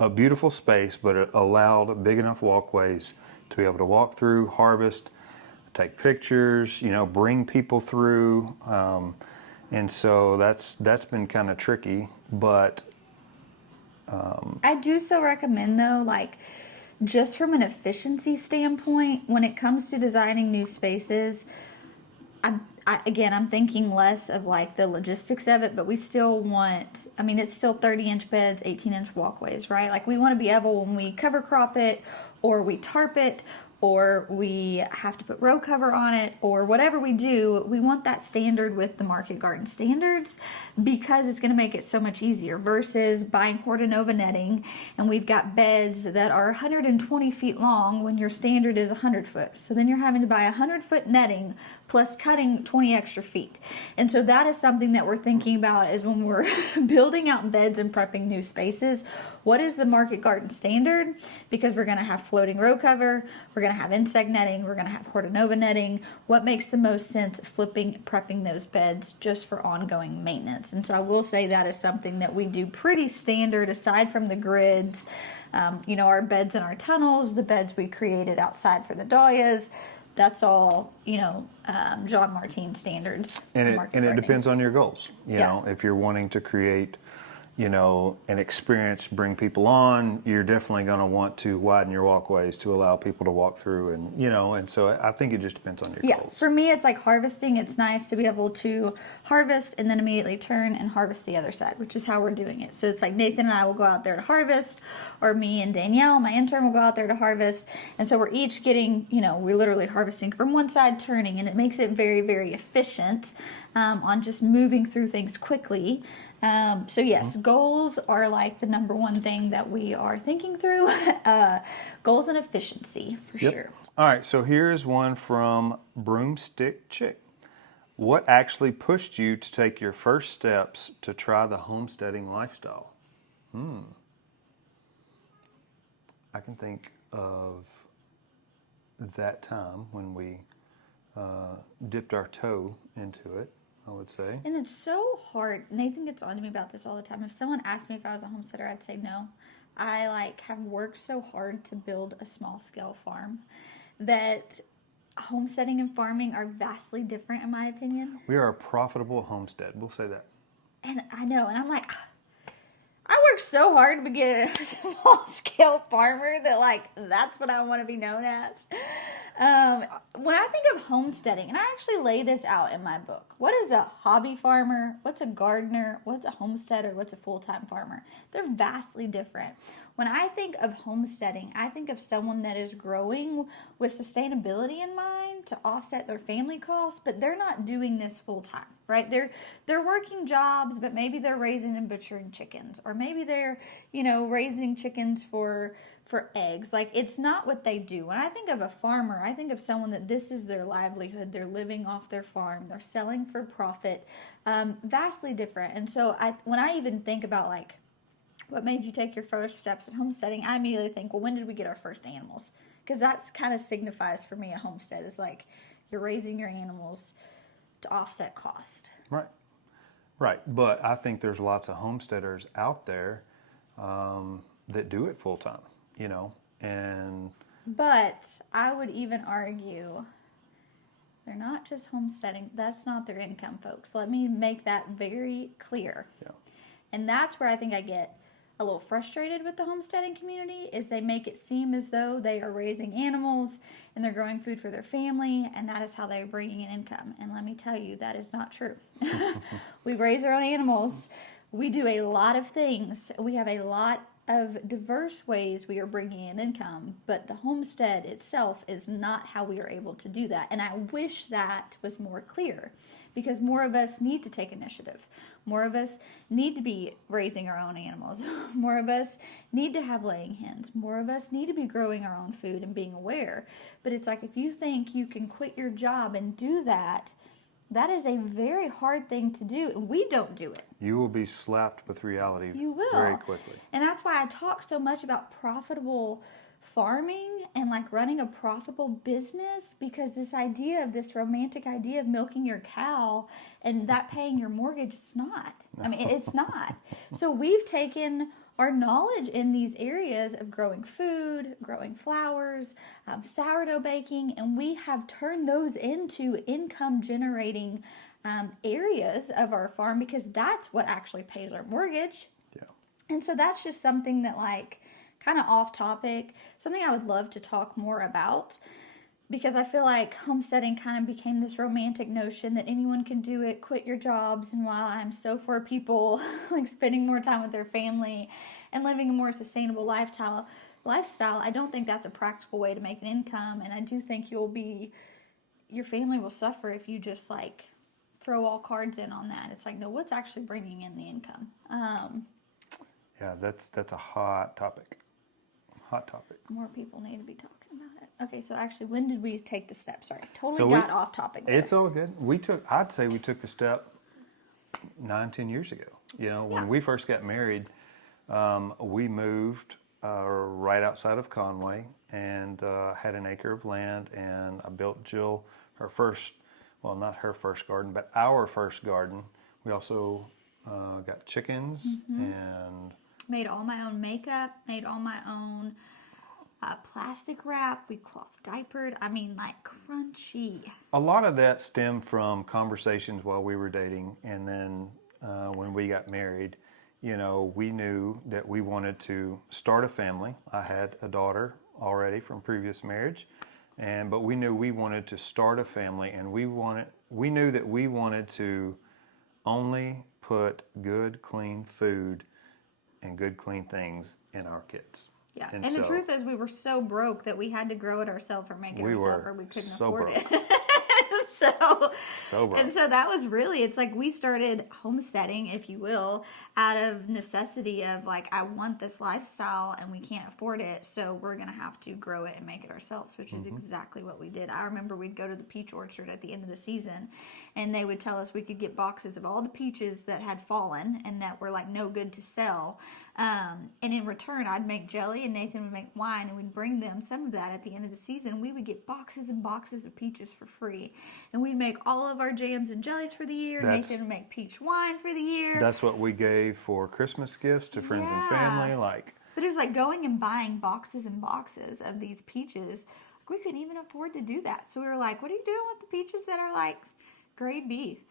a beautiful space, but it allowed big enough walkways to be able to walk through, harvest, take pictures, bring people through. And so that's been kind of tricky, but. I do still recommend, though, like, just from an efficiency standpoint, when it comes to designing new spaces, I'm thinking less of, like, the logistics of it, but we still want, it's still 30-inch beds, 18-inch walkways, right? Like, we want to be able, when we cover crop it, or we tarp it, or we have to put row cover on it, or whatever we do, we want that standard with the market garden standards, because it's going to make it so much easier versus buying Hortanova netting, and we've got beds that are 120 feet long when your standard is 100 foot. So then you're having to buy 100-foot netting plus cutting 20 extra feet. And so that is something that we're thinking about is when we're building out beds and prepping new spaces, what is the market garden standard? Because we're going to have floating row cover, we're going to have insect netting, we're going to have Hortanova netting. What makes the most sense prepping those beds just for ongoing maintenance? And so I will say that is something that we do pretty standard aside from the grids, our beds in our tunnels, the beds we created outside for the dahlias. That's all, John Martin standards. And it depends on your goals. You know, if you're wanting to create, an experience, bring people on, you're definitely going to want to widen your walkways to allow people to walk through. And so I think it just depends on your goals. For me, it's like harvesting. It's nice to be able to harvest and then immediately turn and harvest the other side, which is how we're doing it. So it's like Nathan and I will go out there to harvest, or me and Danielle, my intern, will go out there to harvest. And so we're each getting, we're literally harvesting from one side, turning, and it makes it very, very efficient on just moving through things quickly. So yes, goals are like the number one thing that we are thinking through. Goals and efficiency, for sure. All right, so here's one from Broomstick Chick. What actually pushed you to take your first steps to try the homesteading lifestyle? I can think of that time when we dipped our toe into it, I would say. And it's so hard. Nathan gets on to me about this all the time. If someone asked me if I was a homesteader, I'd say no. I have worked so hard to build a small scale farm that homesteading and farming are vastly different, in my opinion. We are a profitable homestead. We'll say that. And I know. And I'm like, I worked so hard to get a small scale farmer that that's what I want to be known as. When I think of homesteading, and I actually lay this out in my book, what is a hobby farmer? What's a gardener? What's a homesteader? What's a full-time farmer? They're vastly different. When I think of homesteading, I think of someone that is growing with sustainability in mind to offset their family costs, but they're not doing this full-time, right? They're working jobs, but maybe they're raising and butchering chickens, or maybe they're, raising chickens for eggs. Like, it's not what they do. When I think of a farmer, I think of someone that this is their livelihood. They're living off their farm. They're selling for profit. Vastly different. And so when I even think about, like, what made you take your first steps in homesteading, I immediately think, well, when did we get our first animals? Because that's kind of signifies for me a homestead is like you're raising your animals to offset cost. Right. But I think there's lots of homesteaders out there that do it full time, and. But I would even argue they're not just homesteading. That's not their income, folks. Let me make that very clear. Yeah. And that's where I think I get a little frustrated with the homesteading community is they make it seem as though they are raising animals and they're growing food for their family, and that is how they're bringing in income. And let me tell you, that is not true. We raise our own animals. We do a lot of things. We have a lot of diverse ways we are bringing in income, but the homestead itself is not how we are able to do that. And I wish that was more clear, because more of us need to take initiative. More of us need to be raising our own animals. More of us need to have laying hens. More of us need to be growing our own food and being aware. But it's like, if you think you can quit your job and do that, that is a very hard thing to do, and we don't do it. You will be slapped with reality very quickly. And that's why I talk so much about profitable farming and like running a profitable business, because this idea of this romantic idea of milking your cow and that paying your mortgage, it's not. I mean, it's not. So we've taken our knowledge in these areas of growing food, growing flowers, sourdough baking, and we have turned those into income generating areas of our farm, because that's what actually pays our mortgage. Yeah. And so that's just something that, like, kind of off topic, something I would love to talk more about, because I feel like homesteading kind of became this romantic notion that anyone can do it, quit your jobs. And while I'm so for people like spending more time with their family and living a more sustainable lifestyle, I don't think that's a practical way to make an income. And I do think your family will suffer if you just like throw all cards in on that. It's like, no, what's actually bringing in the income? Yeah, that's a hot topic. More people need to be talking about it. Okay, so actually, when did we take the step? Sorry, got off topic there. It's all good. I'd say we took the step 9-10 years ago. When we first got married, we moved right outside of Conway and had an acre of land, and I built Jill her first, well, not her first garden, but our first garden. We also got chickens and made all my own makeup, made all my own plastic wrap. We cloth diapered. I mean, like, crunchy. A lot of that stemmed from conversations while we were dating, and then when we got married, we knew that we wanted to start a family. I had a daughter already from previous marriage, but we knew we wanted to start a family, and we knew that we wanted to only put good, clean food and good, clean things in our kids. Yeah, and the truth is, we were so broke that we had to grow it ourselves or make it ourselves, or we couldn't afford it. So broke. And so that was really, it's like we started homesteading, if you will, out of necessity of like, I want this lifestyle and we can't afford it, so we're going to have to grow it and make it ourselves, which is exactly what we did. I remember we'd go to the peach orchard at the end of the season, and they would tell us we could get boxes of all the peaches that had fallen and that were like no good to sell. And in return, I'd make jelly and Nathan would make wine, and we'd bring them some of that at the end of the season. We would get boxes and boxes of peaches for free, and we'd make all of our jams and jellies for the year. Nathan would make peach wine for the year. That's what we gave for Christmas gifts to friends and family. But it was like going and buying boxes and boxes of these peaches. We couldn't even afford to do that. So we were like, what are you doing with the peaches that are like grade B?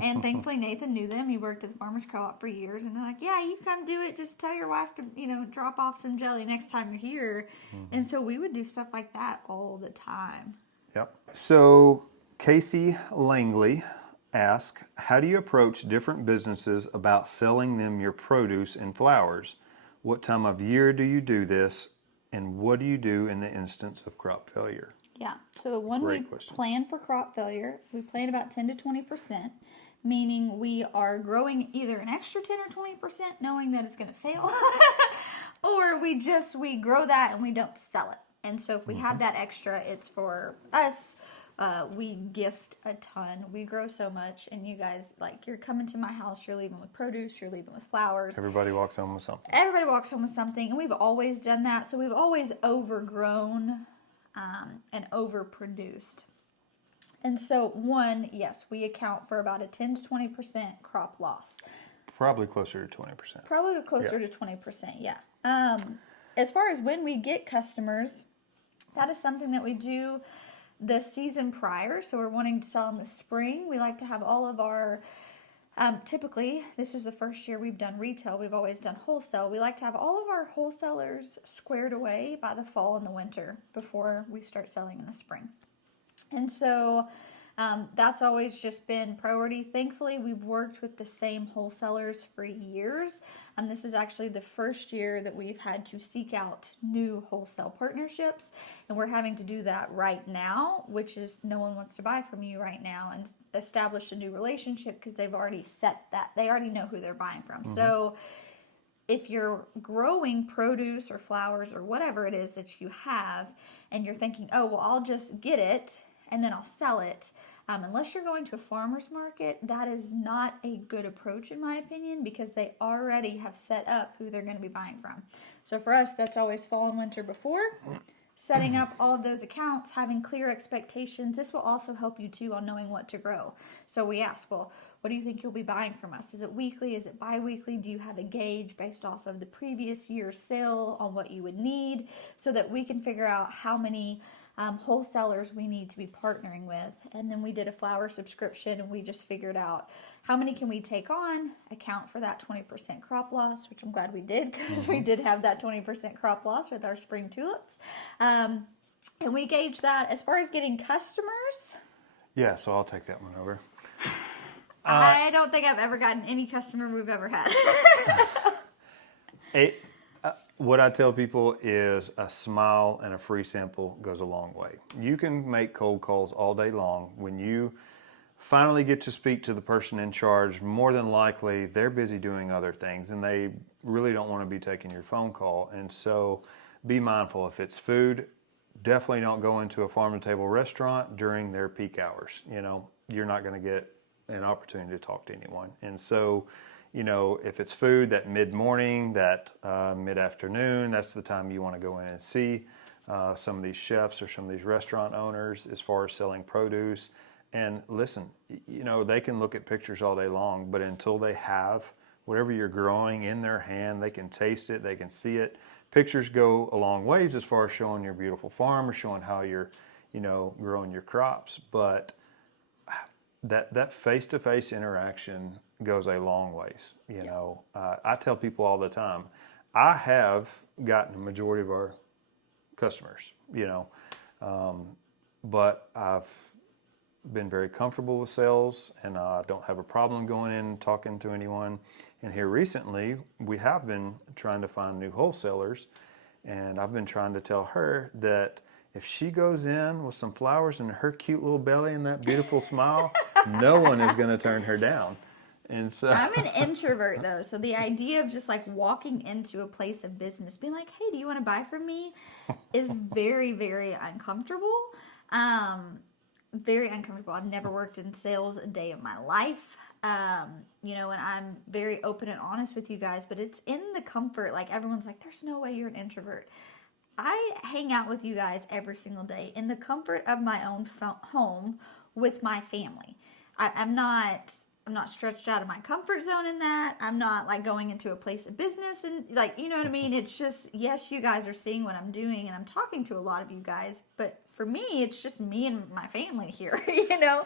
And thankfully Nathan knew them. He worked at the farmer's co-op for years, and they're like, yeah, you come do it. Just tell your wife to, drop off some jelly next time you're here. And so we would do stuff like that all the time. Yep. So Casey Langley asks, how do you approach different businesses about selling them your produce and flowers? What time of year do you do this? And what do you do in the instance of crop failure? Yeah. So when we Great question. plan for crop failure, we plan about 10 to 20%, meaning we are growing either an extra 10 or 20% knowing that it's going to fail, or we grow that and we don't sell it. And so if we have that extra, it's for us. We gift a ton. We grow so much, and you guys, like, you're coming to my house, you're leaving with produce, you're leaving with flowers. Everybody walks home with something. Everybody walks home with something, and we've always done that. So we've always overgrown and overproduced. And so, yes, we account for about a 10 to 20% crop loss. Probably closer to 20%. Probably closer to 20%, yeah. As far as when we get customers, that is something that we do the season prior. So we're wanting to sell in the spring. We like to have all of our, typically, this is the first year we've done retail. We've always done wholesale. We like to have all of our wholesalers squared away by the fall and the winter before we start selling in the spring. And so that's always just been priority. Thankfully, we've worked with the same wholesalers for years. And this is actually the first year that we've had to seek out new wholesale partnerships. And we're having to do that right now, which is no one wants to buy from you right now and establish a new relationship because they've already set that. They already know who they're buying from. Mm-hmm. So if you're growing produce or flowers or whatever it is that you have, and you're thinking, oh, well, I'll just get it and then I'll sell it. Unless you're going to a farmer's market, that is not a good approach in my opinion, because they already have set up who they're going to be buying from. So for us, that's always fall and winter before. Setting up all of those accounts, having clear expectations. This will also help you too on knowing what to grow. So we ask, well, what do you think you'll be buying from us? Is it weekly? Is it bi-weekly? Do you have a gauge based off of the previous year's sale on what you would need, so that we can figure out how many wholesalers we need to be partnering with? And then we did a flower subscription, and we just figured out how many can we take on, account for that 20% crop loss, which I'm glad we did, because we did have that 20% crop loss with our spring tulips. And we gauged that. As far as getting customers, Yeah, so I'll take that one over. I don't think I've ever gotten any customer we've ever had. What I tell people is a smile and a free sample goes a long way. You can make cold calls all day long. When you finally get to speak to the person in charge, more than likely they're busy doing other things and they really don't want to be taking your phone call. And so be mindful. If it's food, definitely don't go into a farm-to-table restaurant during their peak hours. You know, you're not going to get an opportunity to talk to anyone. And so, you know, if it's food, that mid-morning, that mid-afternoon, that's the time you want to go in and see some of these chefs or some of these restaurant owners as far as selling produce. And listen, you know, they can look at pictures all day long, but until they have whatever you're growing in their hand, they can taste it, they can see it. Pictures go a long ways as far as showing your beautiful farm or showing how you're, you know, growing your crops. But that face-to-face interaction goes a long ways. You know, I tell people all the time, I have gotten a majority of our customers, you know, but I've been very comfortable with sales, and I don't have a problem going in and talking to anyone. And here recently, we have been trying to find new wholesalers, and I've been trying to tell her that if she goes in with some flowers and her cute little belly and that beautiful smile, no one is going to turn her down. And so I'm an introvert though, so the idea of just like walking into a place of business, being like, "Hey, do you want to buy from me?" is very, very uncomfortable. Very uncomfortable. I've never worked in sales a day of my life. You know, and I'm very open and honest with you guys, but it's in the comfort. Like, everyone's like, "There's no way you're an introvert." I hang out with you guys every single day in the comfort of my own home with my family. I'm not stretched out of my comfort zone in that. I'm not like going into a place of business and like, you know what I mean? It's just, yes, you guys are seeing what I'm doing and I'm talking to a lot of you guys, but for me, it's just me and my family here, you know?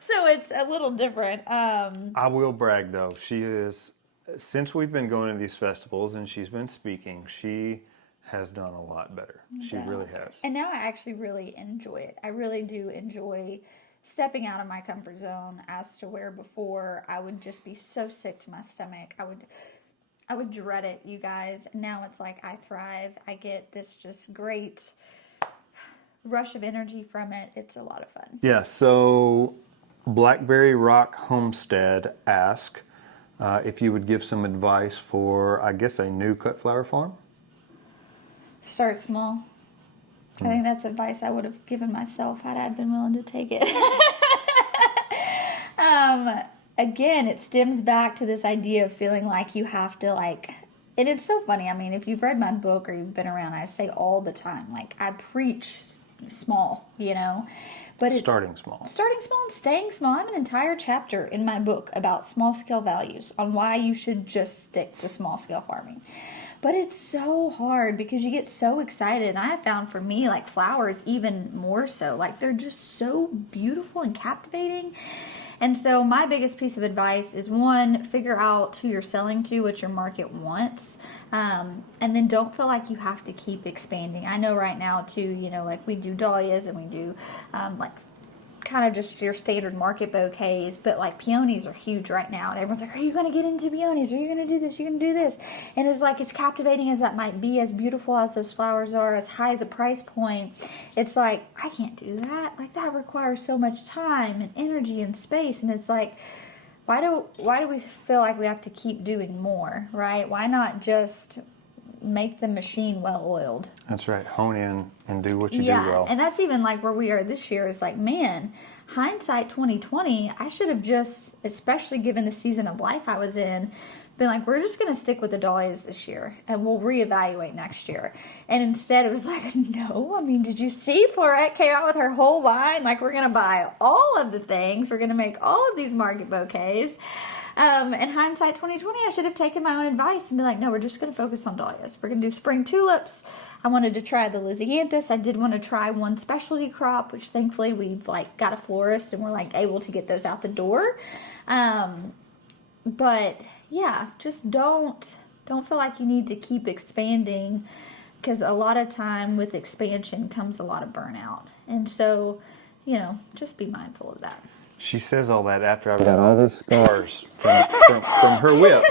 So it's a little different. I will brag though. She is, since we've been going to these festivals and she's been speaking, she has done a lot better. She really has. And now I actually really enjoy it. I really do enjoy stepping out of my comfort zone, as to where before I would just be so sick to my stomach. I would dread it, you guys. Now it's like I thrive. I get this just great rush of energy from it. It's a lot of fun. Yeah, so Blackberry Rock Homestead asked if you would give some advice for, I guess, a new cut flower farm. Start small. I think that's advice I would have given myself had I been willing to take it. Again, it stems back to this idea of feeling like you have to, like, and it's so funny. I mean, if you've read my book or you've been around, I say all the time, like, I preach small, you know, but it's Starting small and staying small. I have an entire chapter in my book about small scale values, on why you should just stick to small scale farming. But it's so hard because you get so excited. And I have found, for me, like, flowers even more so. Like, they're just so beautiful and captivating. And so my biggest piece of advice is, one, figure out who you're selling to, what your market wants. And then don't feel like you have to keep expanding. I know right now, too, you know, like, we do dahlias and we do, like, kind of just your standard market bouquets, but like peonies are huge right now, and everyone's like, are you going to get into peonies? Are you going to do this? You're going to do this? And it's like, as captivating as that might be, as beautiful as those flowers are, as high as a price point, it's like, I can't do that. Like, that requires so much time and energy and space. And it's like, why do we feel like we have to keep doing more, right? Why not just make the machine well oiled? That's right. Hone in and do what you do Yeah, well. and that's even like where we are this year. Is like, man, hindsight 2020, I should have just, especially given the season of life I was in, been like, we're just going to stick with the dahlias this year and we'll reevaluate next year. And instead it was like, no, I mean, did you see Florette came out with her whole line? Like, we're going to buy all of the things. We're going to make all of these market bouquets. And hindsight 2020, I should have taken my own advice and be like, no, we're just going to focus on dahlias. We're going to do spring tulips. I wanted to try the Lysianthus. I did want to try one specialty crop, which thankfully we've like got a florist and we're like able to get those out the door. But yeah, just don't feel like you need to keep expanding, because a lot of time with expansion comes a lot of burnout. And so, you know, just be mindful of that. She says all that after I've got all these scars from her whip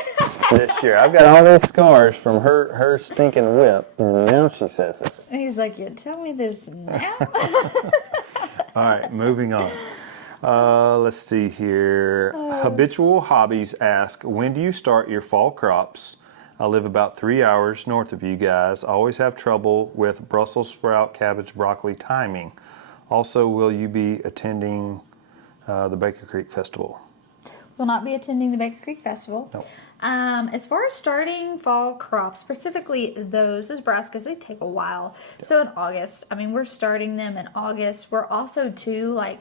this year. I've got all these scars from her stinking whip, and now she says that. And he's like, you tell me this now? All right, moving on. Let's see here. Habitual Hobbies ask, when do you start your fall crops? I live about 3 hours north of you guys. I always have trouble with Brussels sprout, cabbage, broccoli timing. Also, will you be attending the Baker Creek Festival? Will not be attending the Baker Creek Festival. No. As far as starting fall crops, specifically those brassicas, they take a while. So in August, I mean, we're starting them in August. We're also, too, like,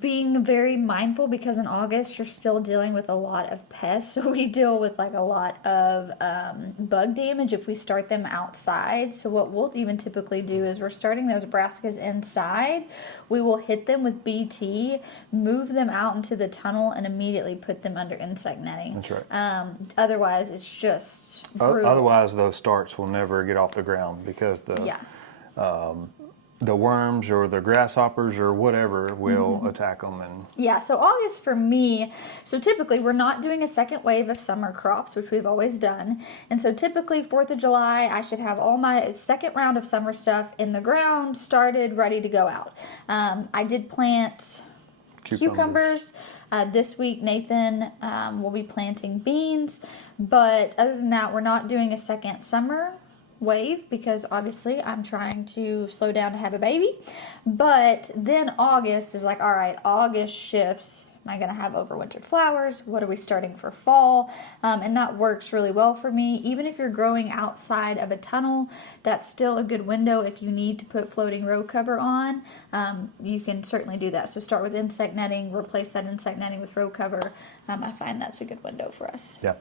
being very mindful, because in August you're still dealing with a lot of pests. So we deal with like a lot of bug damage if we start them outside. So what we'll even typically do is, we're starting those brassicas inside. We will hit them with BT, move them out into the tunnel, and immediately put them under insect netting. That's right. Otherwise it's just brutal. Otherwise, those starts will never get off the ground, because the worms or the grasshoppers or whatever will attack them. And yeah, so August for me, so typically we're not doing a second wave of summer crops, which we've always done. And so typically 4th of July, I should have all my second round of summer stuff in the ground, started, ready to go out. I did plant cucumbers. This week, Nathan will be planting beans. But other than that, we're not doing a second summer wave, because obviously I'm trying to slow down to have a baby. But then August is like, all right, August shifts. Am I going to have overwintered flowers? What are we starting for fall? And that works really well for me. Even if you're growing outside of a tunnel, that's still a good window. If you need to put floating row cover on, you can certainly do that. So start with insect netting, replace that insect netting with row cover. I find that's a good window for us. yeah.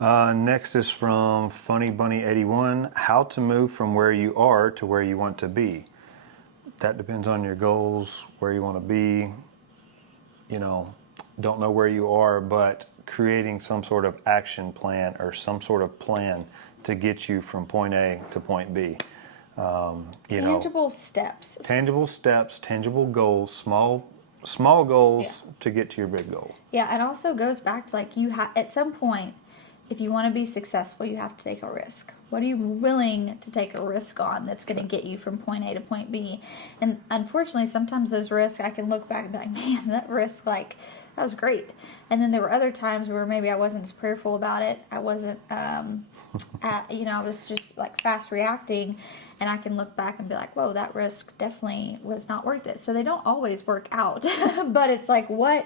Next is from Funny Bunny 81. How to move from where you are to where you want to be. That depends on your goals, where you want to be. You know, don't know where you are, but creating some sort of action plan or some sort of plan to get you from point A to point B. Tangible steps. Tangible steps, tangible goals, small goals to get to your big goal. Yeah, it also goes back to like at some point, if you want to be successful, you have to take a risk. What are you willing to take a risk on that's going to get you from point A to point B? And unfortunately, sometimes those risks, I can look back and be like, man, that risk, like, that was great. And then there were other times where maybe I wasn't as prayerful about it. I wasn't, I was just like fast reacting. And I can look back and be like, whoa, that risk definitely was not worth it. So they don't always work out. But it's like, what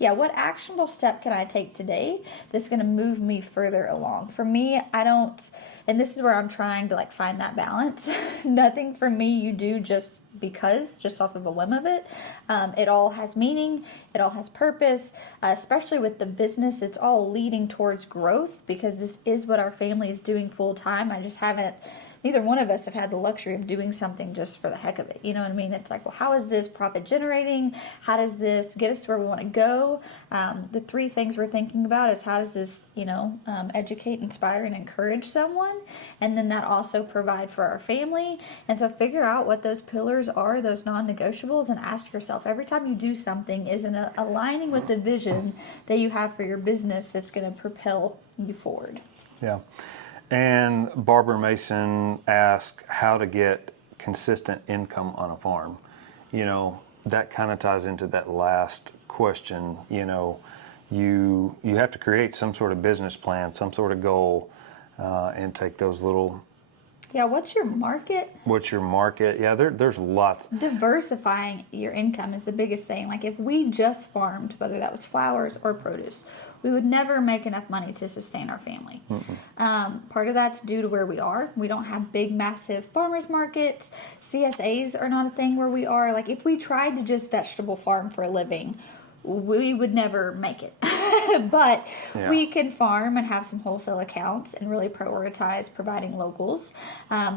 actionable step can I take today that's going to move me further along? For me, and this is where I'm trying to like find that balance. Nothing for me you do just off of a whim of it. It all has meaning. It all has purpose, especially with the business. It's all leading towards growth because this is what our family is doing full time. Neither one of us have had the luxury of doing something just for the heck of it. You know what I mean? It's like, well, how is this profit generating? How does this get us to where we want to go? The three things we're thinking about is how does this, educate, inspire, and encourage someone? And then that also provide for our family. And so figure out what those pillars are, those non-negotiables, and ask yourself every time you do something, is it aligning with the vision that you have for your business that's going to propel you forward? Yeah. And Barbara Mason asked how to get consistent income on a farm. That kind of ties into that last question. You have to create some sort of business plan, some sort of goal, and take those little... Yeah, what's your market? Yeah, there's lots. Diversifying your income is the biggest thing. Like if we just farmed, whether that was flowers or produce, we would never make enough money to sustain our family. Part of that's due to where we are. We don't have big, massive farmers markets. CSAs are not a thing where we are. Like if we tried to just vegetable farm for a living, we would never make it. But we can farm and have some wholesale accounts and really prioritize providing locals.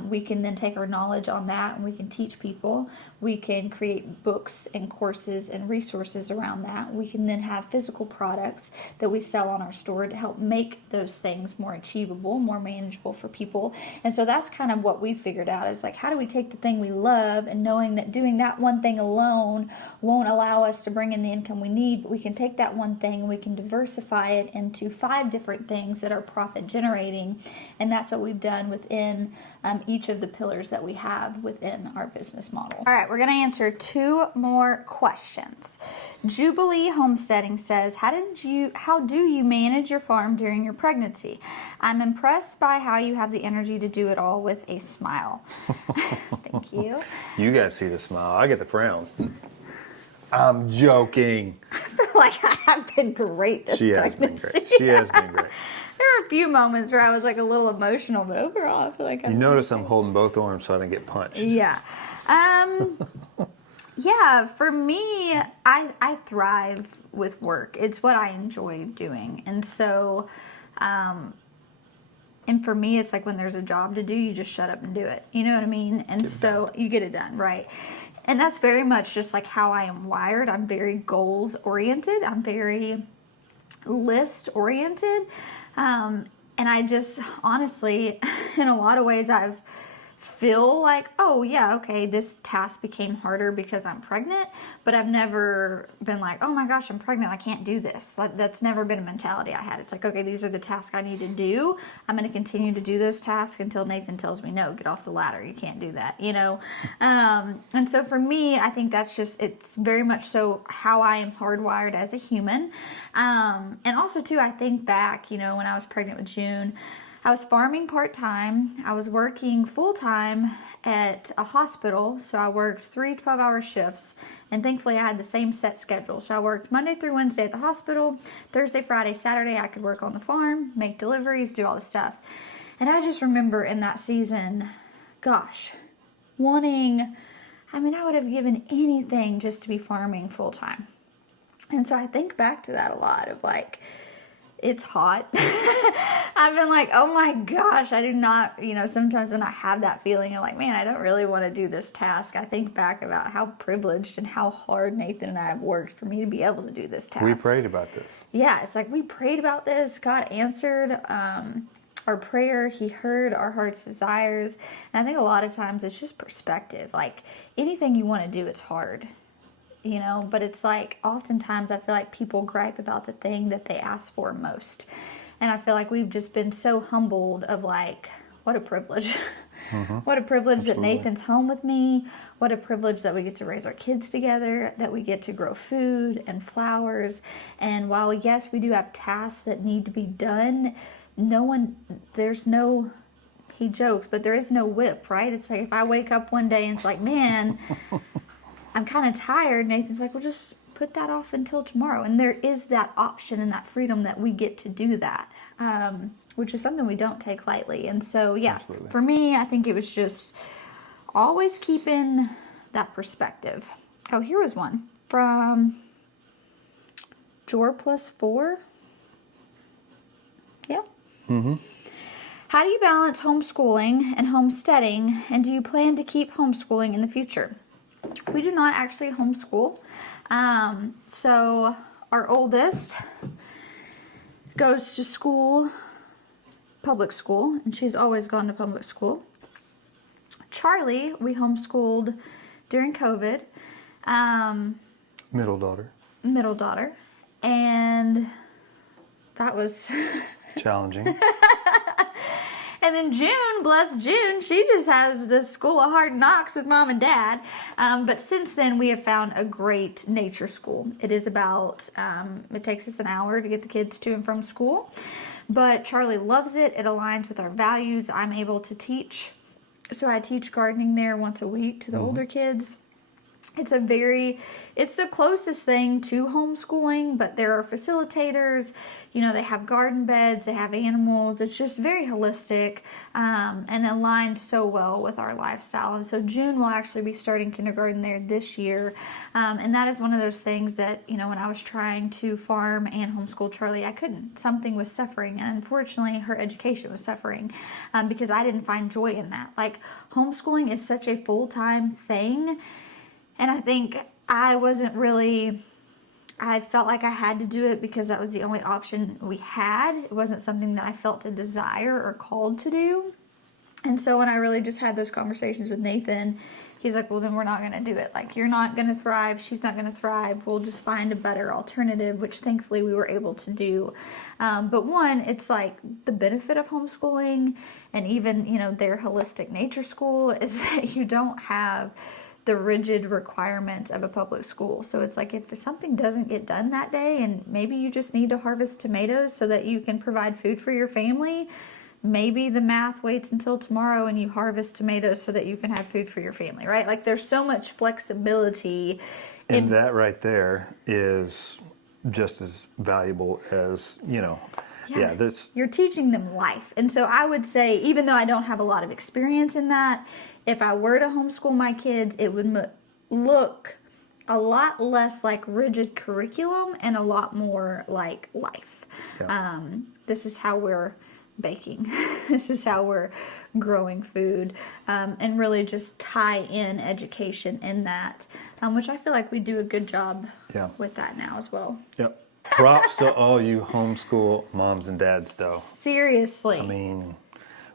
We can then take our knowledge on that and we can teach people. We can create books and courses and resources around that. We can then have physical products that we sell on our store to help make those things more achievable, more manageable for people. And so that's kind of what we figured out is like, how do we take the thing we love and knowing that doing that one thing alone won't allow us to bring in the income we need, but we can take that one thing and we can diversify it into 5 different things that are profit generating. And that's what we've done within each of the pillars that we have within our business model. All right, we're going to answer 2 more questions. Jubilee Homesteading says, how do you manage your farm during your pregnancy? I'm impressed by how you have the energy to do it all with a smile. Thank you. You guys see the smile. I get the frown. I'm joking. I feel like I have been great this pregnancy. She has been great. There were a few moments where I was like a little emotional, but overall I feel like You notice I'm holding both arms so I don't get punched. Yeah. Yeah, for me, I thrive with work. It's what I enjoy doing. And so, and for me, it's like when there's a job to do, you just shut up and do it. You know what I mean? And so you get it done, right? And that's very much just like how I am wired. I'm very goals oriented. I'm very list oriented. And I just honestly, in a lot of ways, I've feel like, oh yeah, okay, this task became harder because I'm pregnant, but I've never been like, oh my gosh, I'm pregnant, I can't do this. That's never been a mentality I had. It's like, okay, these are the tasks I need to do. I'm going to continue to do those tasks until Nathan tells me, no, get off the ladder, you can't do that, and so for me, I think that's just, it's very much so how I am hardwired as a human. And also too, I think back, when I was pregnant with June, I was farming part-time. I was working full-time at a hospital, so I worked 3 12-hour shifts, and thankfully I had the same set schedule. So I worked Monday through Wednesday at the hospital, Thursday, Friday, Saturday I could work on the farm, make deliveries, do all the stuff. And I just remember in that season, gosh, I would have given anything just to be farming full-time. And so I think back to that a lot of like, it's hot. I've been like, oh my gosh, I do not, sometimes when I have that feeling of like, man, I don't really want to do this task, I think back about how privileged and how hard Nathan and I have worked for me to be able to do this task. We prayed about this. Yeah, it's like we prayed about this. God answered. our prayer. He heard our heart's desires. And I think a lot of times it's just perspective. Like anything you want to do, it's hard, you know, but it's like oftentimes I feel like people gripe about the thing that they ask for most. And I feel like we've just been so humbled of like, what a privilege. What a privilege that Nathan's home with me. What a privilege that we get to raise our kids together, that we get to grow food and flowers. And while, yes, we do have tasks that need to be done, he jokes, but there is no whip, right? It's like if I wake up one day and it's like, man, I'm kind of tired. Nathan's like, well, just put that off until tomorrow. And there is that option and that freedom that we get to do that. Which is something we don't take lightly. And so, yeah, Absolutely. For me, I think it was just always keeping that perspective. Oh, here was one from Jor+4. Yeah. How do you balance homeschooling and homesteading, and do you plan to keep homeschooling in the future? We do not actually homeschool. So our oldest goes to school, public school, and she's always gone to public school. Charlie, we homeschooled during COVID. Middle daughter. Middle daughter. And that was Challenging. And then June, bless June, she just has the school of hard knocks with mom and dad. But since then, we have found a great nature school. It is about, it takes us an hour to get the kids to and from school. But Charlie loves it. It aligns with our values. I'm able to teach. So I teach gardening there once a week to the older kids. It's the closest thing to homeschooling, but there are facilitators, you know, they have garden beds, they have animals. It's just very holistic, and aligns so well with our lifestyle. And so June will actually be starting kindergarten there this year. And that is one of those things that, you know, when I was trying to farm and homeschool Charlie, I couldn't. Something was suffering. And unfortunately, her education was suffering, because I didn't find joy in that. Like, homeschooling is such a full-time thing. And I think I felt like I had to do it because that was the only option we had. It wasn't something that I felt a desire or called to do. And so when I really just had those conversations with Nathan, he's like, well, then we're not going to do it. Like, you're not going to thrive. She's not going to thrive. We'll just find a better alternative, which thankfully we were able to do. But one, it's like the benefit of homeschooling and even, you know, their holistic nature school is that you don't have the rigid requirements of a public school. So it's like if something doesn't get done that day and maybe you just need to harvest tomatoes so that you can provide food for your family, maybe the math waits until tomorrow and you harvest tomatoes so that you can have food for your family, right? Like, there's so much flexibility. And that right there is just as valuable as, you know, you're teaching them life. And so I would say, even though I don't have a lot of experience in that, if I were to homeschool my kids, it would look a lot less like rigid curriculum and a lot more like life. Yeah. This is how we're baking. This is how we're growing food, and really just tie in education in that, which I feel like we do a good job with that now as well. Yep. Props to all you homeschool moms and dads, though. Seriously. I mean,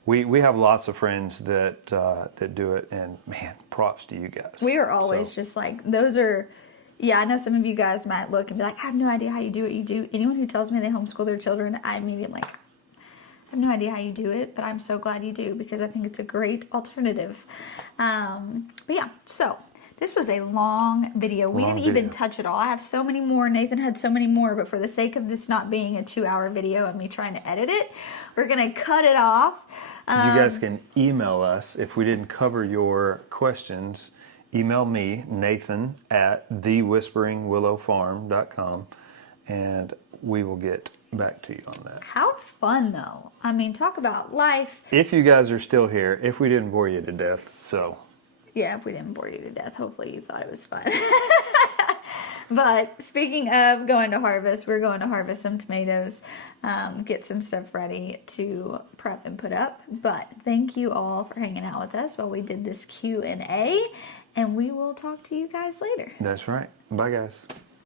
we have lots of friends that do it, and man, props to you guys. We are always just like, those are, I know some of you guys might look and be like, I have no idea how you do what you do. Anyone who tells me they homeschool their children, I immediately like, I have no idea how you do it, but I'm so glad you do because I think it's a great alternative. But yeah, so this was a long video. We didn't even touch it all. I have so many more. Nathan had so many more, but for the sake of this not being a 2-hour video and me trying to edit it, we're going to cut it off. You guys can email us if we didn't cover your questions. Email me, Nathan, at thewhisperingwillowfarm.com, and we will get back to you on that. How fun, though. I mean, talk about life. If you guys are still here, if we didn't bore you to death, so. Yeah, if we didn't bore you to death, hopefully you thought it was fun. But speaking of going to harvest, we're going to harvest some tomatoes, get some stuff ready to prep and put up. But thank you all for hanging out with us while we did this Q&A, and we will talk to you guys later. That's right. Bye, guys.